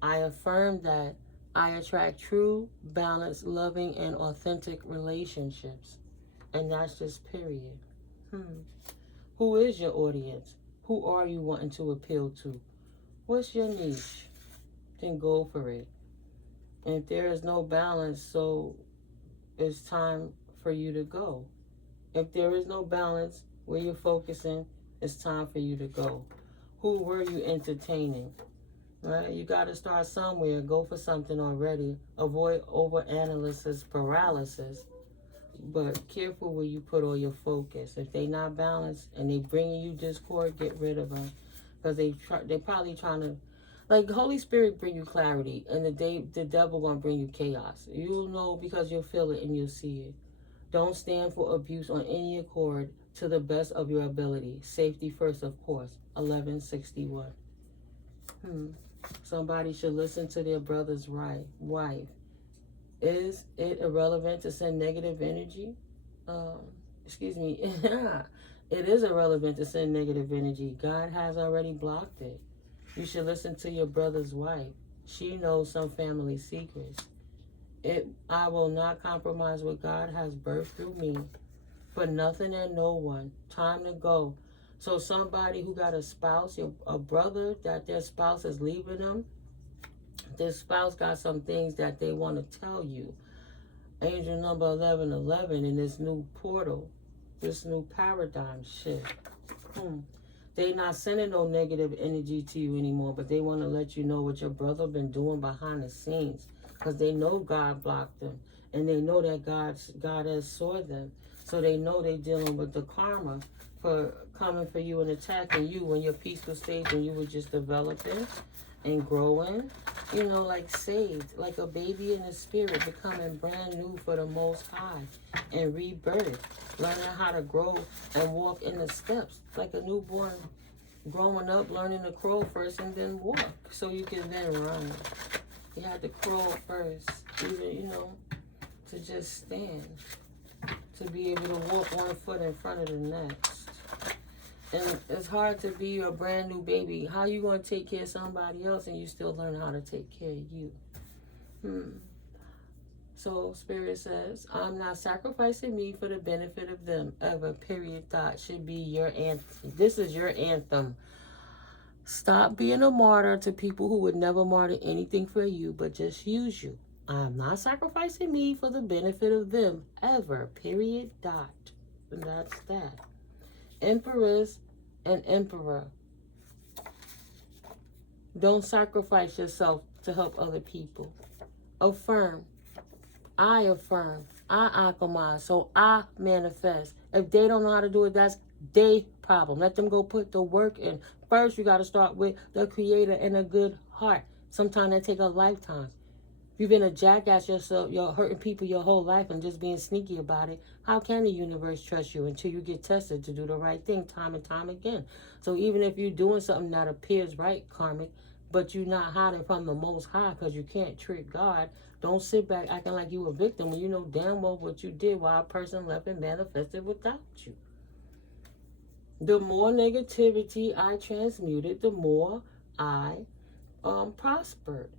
I affirm that I attract true, balanced, loving, and authentic relationships. And that's just period. Who is your audience? Who are you wanting to appeal to? What's your niche? Then go for it. And if there is no balance, so it's time for you to go. If there is no balance where you're focusing, it's time for you to go. Who were you entertaining? Right? You got to start somewhere. Go for something already. Avoid overanalysis paralysis. But careful where you put all your focus. If they not balanced and they bringing you discord, get rid of them. Because they probably trying to, like, Holy Spirit bring you clarity. And the devil going to bring you chaos. You'll know because you'll feel it and you'll see it. Don't stand for abuse on any accord to the best of your ability. Safety first, of course. 1161. Somebody should listen to their brother's wife. Is it irrelevant to send negative energy? Excuse me. It is irrelevant to send negative energy. God has already blocked it. You should listen to your brother's wife. She knows some family secrets. I will not compromise what God has birthed through me for nothing and no one. Time to go. So somebody who got a spouse, a brother that their spouse is leaving them, their spouse got some things that they want to tell you. Angel number 1111 in this new portal, this new paradigm shift. They not sending no negative energy to you anymore, but they want to let you know what your brother been doing behind the scenes. Because they know God blocked them. And they know that God has saw them. So they know they're dealing with the karma for coming for you and attacking you when your peaceful stage when you were just developing and growing. You know, like saved, like a baby in the spirit, becoming brand new for the Most High and rebirth. Learning how to grow and walk in the steps like a newborn growing up, learning to crawl first and then walk, so you can then run. You had to crawl first, even, you know, to just stand, to be able to walk one foot in front of the next. And it's hard to be a brand new baby. How you going to take care of somebody else and you still learn how to take care of you? So Spirit says, I'm not sacrificing me for the benefit of them ever, period, thought should be your anthem. This is your anthem. Stop being a martyr to people who would never martyr anything for you, but just use you. I am not sacrificing me for the benefit of them ever, period, dot. And that's that. Empress and emperor. Don't sacrifice yourself to help other people. Affirm. I affirm. I alchemize. So I manifest. If they don't know how to do it, that's their problem. Let them go put the work in. First, you got to start with the creator and a good heart. Sometimes that take a lifetime. If you've been a jackass yourself, you're hurting people your whole life and just being sneaky about it, how can the universe trust you until you get tested to do the right thing time and time again? So even if you're doing something that appears right, karmic, but you're not hiding from the Most High because you can't trick God, don't sit back acting like you a victim when you know damn well what you did while a person left and manifested without you. The more negativity I transmuted, the more I prospered.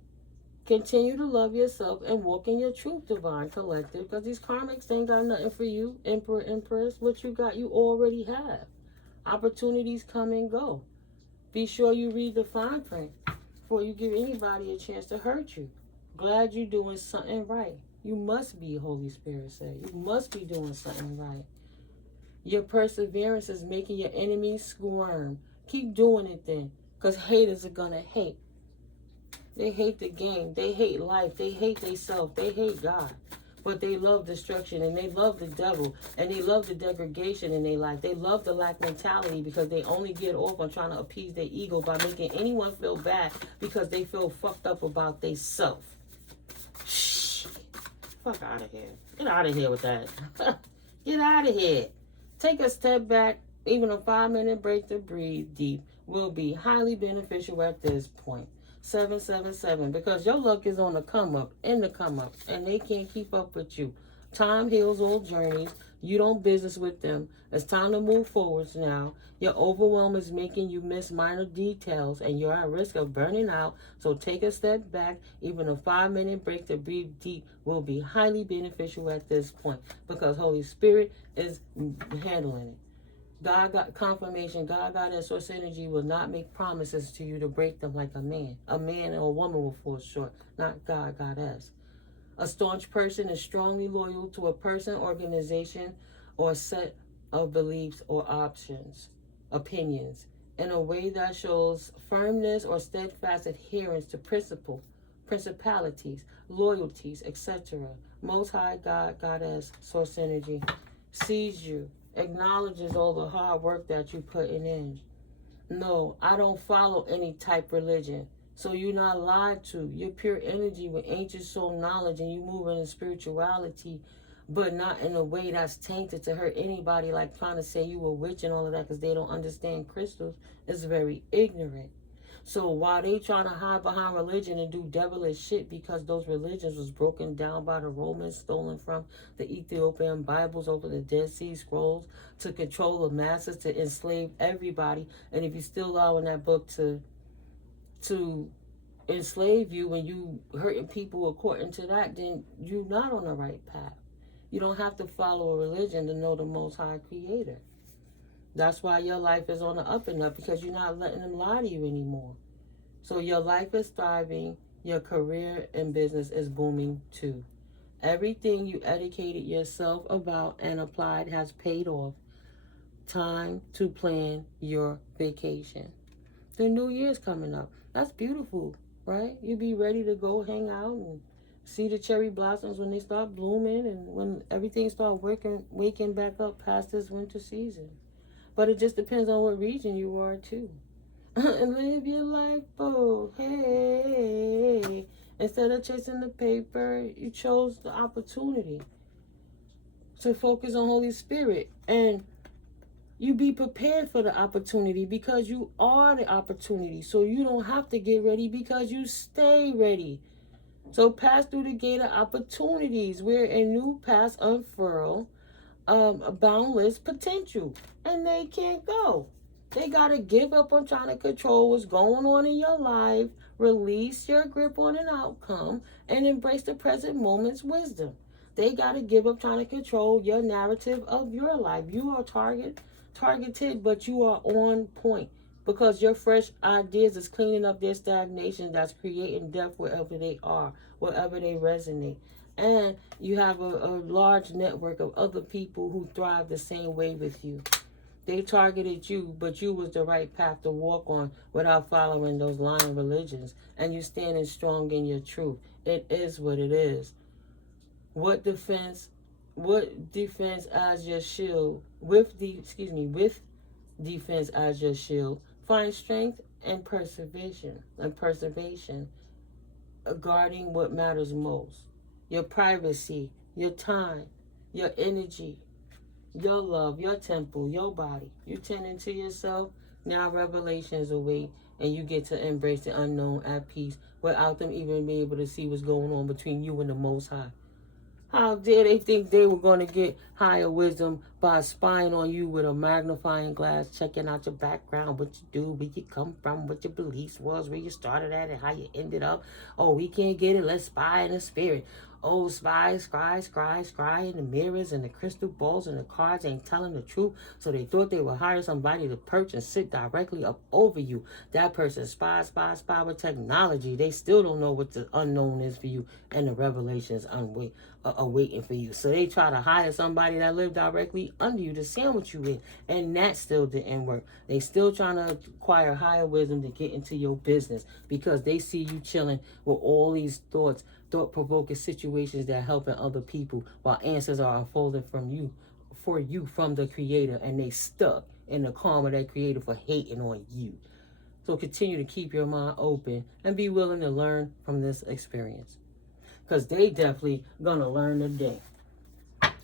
Continue to love yourself and walk in your truth, divine collective, because these karmics ain't got nothing for you, emperor, empress. What you got, you already have. Opportunities come and go. Be sure you read the fine print before you give anybody a chance to hurt you. Glad you're doing something right. You must be, Holy Spirit said. You must be doing something right. Your perseverance is making your enemies squirm. Keep doing it then, because haters are going to hate. They hate the game. They hate life. They hate themselves. They hate God. But they love destruction, and they love the devil, and they love the degradation in their life. They love the lack mentality because they only get off on trying to appease their ego by making anyone feel bad because they feel fucked up about themselves. Shh. Fuck out of here. Get out of here with that. Get out of here. Take a step back. Even a 5-minute break to breathe deep will be highly beneficial at this point. 777, because your luck is on the come up, and they can't keep up with you. Time heals all journeys. You don't business with them. It's time to move forwards now. Your overwhelm is making you miss minor details, and you're at risk of burning out. So take a step back. Even a 5-minute break to breathe deep will be highly beneficial at this point, because Holy Spirit is handling it. God got confirmation. God got that source energy will not make promises to you to break them like a man. A man or a woman will fall short, not God, Goddess. A staunch person is strongly loyal to a person, organization, or set of beliefs or opinions, in a way that shows firmness or steadfast adherence to principalities, loyalties, etc. Most High God, Goddess, source energy sees you, acknowledges all the hard work that you're putting in. No, I don't follow any type religion. So you're not lied to. You're pure energy with ancient soul knowledge, and you move in spirituality, but not in a way that's tainted to hurt anybody, like trying to say you a witch and all of that, because they don't understand crystals. It's very ignorant. So while they trying to hide behind religion and do devilish shit, because those religions was broken down by the Romans, stolen from the Ethiopian Bibles over the Dead Sea Scrolls to control the masses, to enslave everybody. And if you still allowing that book to enslave you when you hurting people according to that, then you're not on the right path. You don't have to follow a religion to know the Most High Creator. That's why your life is on the up and up, because you're not letting them lie to you anymore. So your life is thriving. Your career and business is booming too. Everything you educated yourself about and applied has paid off. Time to plan your vacation. The new year's coming up. That's beautiful, right? You be ready to go hang out and see the cherry blossoms when they start blooming, and when everything start waking back up past this winter season. But it just depends on what region you are too. And live your life, boo. Hey. Instead of chasing the paper, you chose the opportunity to focus on Holy Spirit. And You be prepared for the opportunity because you are the opportunity. So you don't have to get ready because you stay ready. So pass through the gate of opportunities where a new paths unfurl, boundless potential. And they can't go. They got to give up on trying to control what's going on in your life, release your grip on an outcome, and embrace the present moment's wisdom. They got to give up trying to control your narrative of your life. You are targeted, but you are on point because your fresh ideas is cleaning up their stagnation that's creating depth wherever they are, wherever they resonate. And you have a large network of other people who thrive the same way with you. They targeted you, but you was the right path to walk on without following those lying religions. And you standing strong in your truth. It is what it is. What defense as your shield, with defense as your shield, find strength and preservation, guarding what matters most. Your privacy, your time, your energy, your love, your temple, your body. You tend into yourself. Now revelations await, and you get to embrace the unknown at peace without them even being able to see what's going on between you and the Most High. How dare they think they were going to get higher wisdom by spying on you with a magnifying glass, checking out your background, what you do, where you come from, what your beliefs was, where you started at, and how you ended up. Oh, we can't get it. Let's spy in the spirit. Oh, spy, scry in the mirrors and the crystal balls and the cards ain't telling the truth. So they thought they would hire somebody to perch and sit directly up over you. That person spy with technology. They still don't know what the unknown is for you, and the revelations are waiting for you. So they try to hire somebody that lived directly under you to sandwich you in, and that still didn't work. They still trying to acquire higher wisdom to get into your business because they see you chilling with all these thought-provoking situations that helping other people while answers are unfolding for you from the Creator, and they stuck in the karma of that Creator for hating on you. So continue to keep your mind open and be willing to learn from this experience, because they definitely gonna learn today.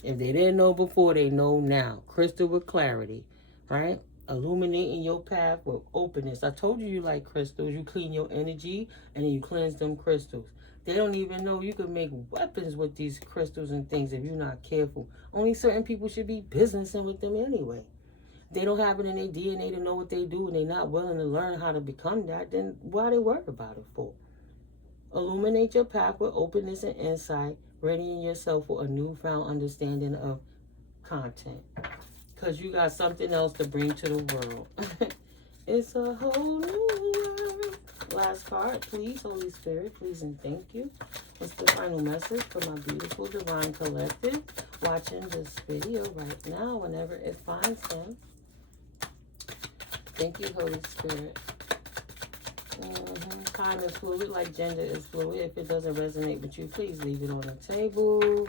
If they didn't know before, they know now. Crystal with clarity, right? Illuminating your path with openness. I told you like crystals. You clean your energy and then you cleanse them crystals. They don't even know you can make weapons with these crystals and things if you're not careful. Only certain people should be businessing with them anyway. They don't have it in their DNA to know what they do, and they're not willing to learn how to become that, then why they worry about it for? Illuminate your path with openness and insight, readying yourself for a newfound understanding of content. Because you got something else to bring to the world. It's a whole new world. Last card, please, Holy Spirit, please and thank you. What's the final message for my beautiful divine collective watching this video right now, whenever it finds them? Thank you, Holy Spirit. Time is fluid, like gender is fluid. If it doesn't resonate with you, please leave it on the table.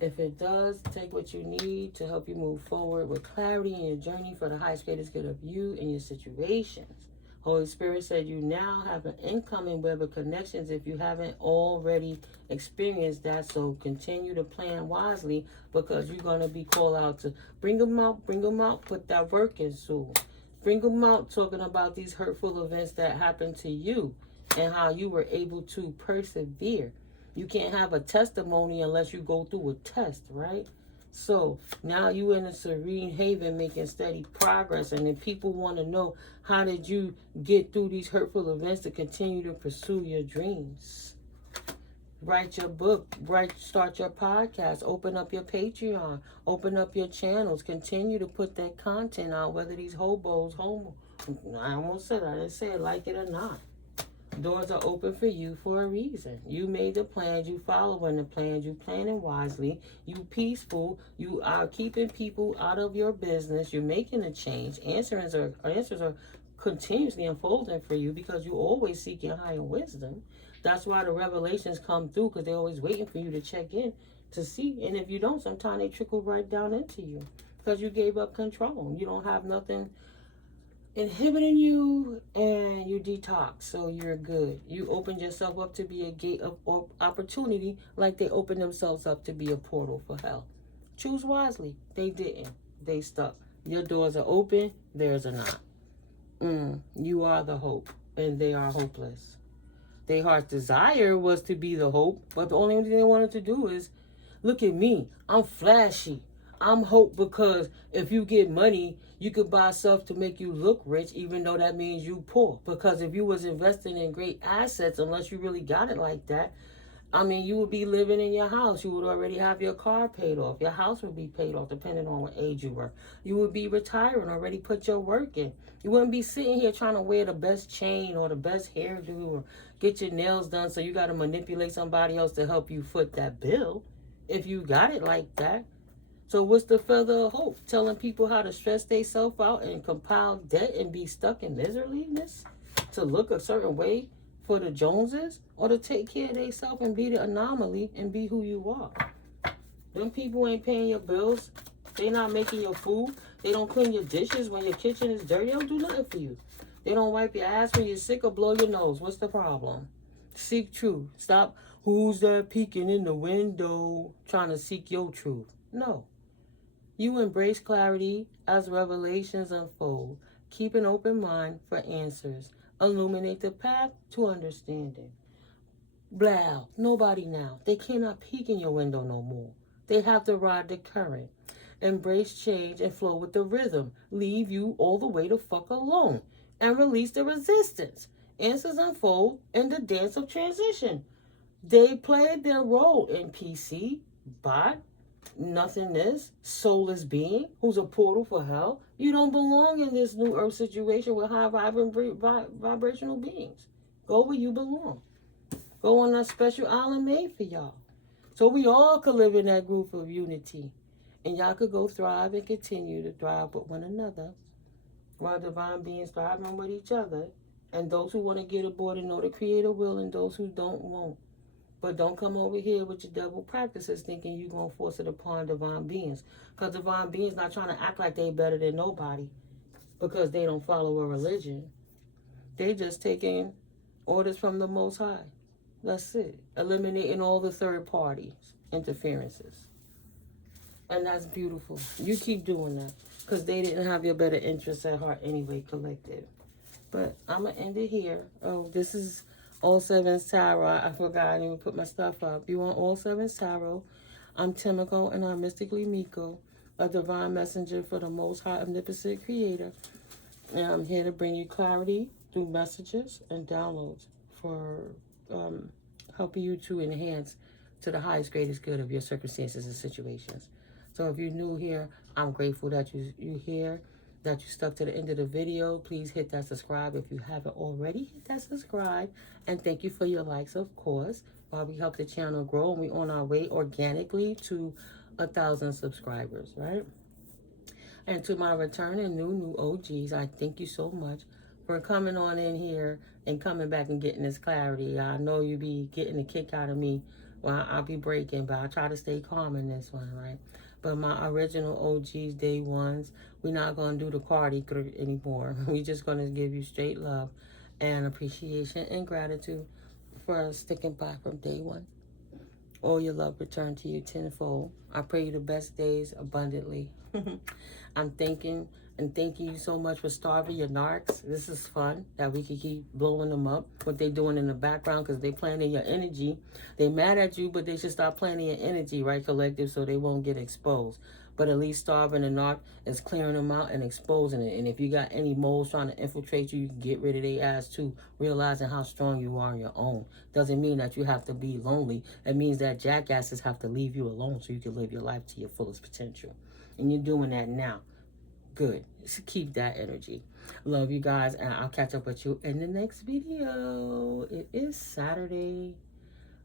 If it does, take what you need to help you move forward with clarity in your journey for the highest greatest good of you and your situations. Holy Spirit said you now have an incoming web of connections if you haven't already experienced that. So continue to plan wisely, because you're going to be called out to bring them out, put that work in soon. Bring them out, talking about these hurtful events that happened to you and how you were able to persevere. You can't have a testimony unless you go through a test, right? So now you in a serene haven making steady progress, and then people want to know, how did you get through these hurtful events to continue to pursue your dreams? Write your book, start your podcast, open up your Patreon, open up your channels, continue to put that content out, whether these hobos, I almost said it, I didn't say it, like it or not. Doors are open for you for a reason. You made the plans, you following the plans, you planning wisely, you peaceful, you are keeping people out of your business, you're making a change. Answers are continuously unfolding for you because you're always seeking higher wisdom. That's why the revelations come through, because they're always waiting for you to check in to see. And if you don't, sometimes they trickle right down into you because you gave up control. You don't have nothing inhibiting you, and you detox, so you're good. You opened yourself up to be a gate of opportunity, like they opened themselves up to be a portal for hell. Choose wisely. They didn't. They stuck. Your doors are open, theirs are not. You are the hope, and they are hopeless. Their heart's desire was to be the hope, but the only thing they wanted to do is, look at me, I'm flashy. I'm hope because if you get money, you could buy stuff to make you look rich, even though that means you poor. Because if you was investing in great assets, unless you really got it like that, I mean, you would be living in your house. You would already have your car paid off. Your house would be paid off, depending on what age you were. You would be retiring, already put your work in. You wouldn't be sitting here trying to wear the best chain or the best hairdo or get your nails done, so you got to manipulate somebody else to help you foot that bill if you got it like that. So what's the feather of hope? Telling people how to stress themselves out and compile debt and be stuck in miserliness to look a certain way for the Joneses, or to take care of themselves and be the anomaly and be who you are. Them people ain't paying your bills. They not making your food. They don't clean your dishes when your kitchen is dirty. They don't do nothing for you. They don't wipe your ass when you're sick or blow your nose. What's the problem? Seek truth. Stop. Who's that peeking in the window trying to seek your truth? No. You embrace clarity as revelations unfold. Keep an open mind for answers. Illuminate the path to understanding. Blah. Nobody now. They cannot peek in your window no more. They have to ride the current. Embrace change and flow with the rhythm. Leave you all the way the fuck alone. And release the resistance. Answers unfold in the dance of transition. They played their role in PC, bot, nothingness, soulless being, who's a portal for hell. You don't belong in this new earth situation with high vibrational beings. Go where you belong. Go on that special island made for y'all. So we all could live in that group of unity. And y'all could go thrive and continue to thrive with one another, while divine beings thriving with each other. And those who want to get aboard and know the Creator will, and those who don't won't. But don't come over here with your devil practices thinking you're going to force it upon divine beings. Because divine beings not trying to act like they better than nobody because they don't follow a religion. They just taking orders from the Most High. That's it. Eliminating all the third parties interferences. And that's beautiful. You keep doing that because they didn't have your better interests at heart anyway, collective. But I'm going to end it here. Oh, this is All Sevens Tarot. I forgot I didn't even put my stuff up. You want All Sevens Tarot? I'm Timiko, and I'm Mystically Miko, a divine messenger for the Most High Omnipotent Creator. And I'm here to bring you clarity through messages and downloads for helping you to enhance to the highest, greatest good of your circumstances and situations. So if you're new here, I'm grateful that you're here, that you stuck to the end of the video. Please hit that subscribe if you haven't already. Hit that subscribe. And thank you for your likes, of course, while we help the channel grow. And we're on our way organically to 1,000 subscribers, right? And to my returning new OGs, I thank you so much for coming on in here and coming back and getting this clarity. I know you be getting a kick out of me. Well, I'll be breaking, but I try to stay calm in this one, right? But my original OGs, day ones, we're not going to do the party anymore. We're just going to give you straight love and appreciation and gratitude for sticking by from day one. All your love return to you tenfold. I pray you the best days abundantly. I'm thanking you so much for starving your narcs. This is fun that we can keep blowing them up. What they doing in the background because they playing in your energy. They mad at you, but they should stop playing in your energy, right, collective, so they won't get exposed. But at least starving a narc is clearing them out and exposing it. And if you got any moles trying to infiltrate you, you can get rid of their ass too, realizing how strong you are on your own. Doesn't mean that you have to be lonely. It means that jackasses have to leave you alone so you can live your life to your fullest potential. And you're doing that now. Good. So keep that energy. Love you guys, and I'll catch up with you in the next video. It is Saturday,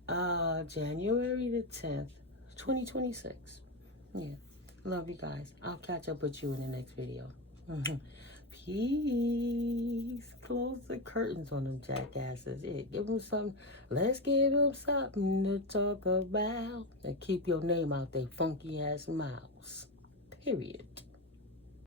January the 10th, 2026. Yeah. Love you guys. I'll catch up with you in the next video. Peace. Close the curtains on them jackasses. Yeah, give them something. Let's give them something to talk about. And keep your name out their funky ass mouths. Period.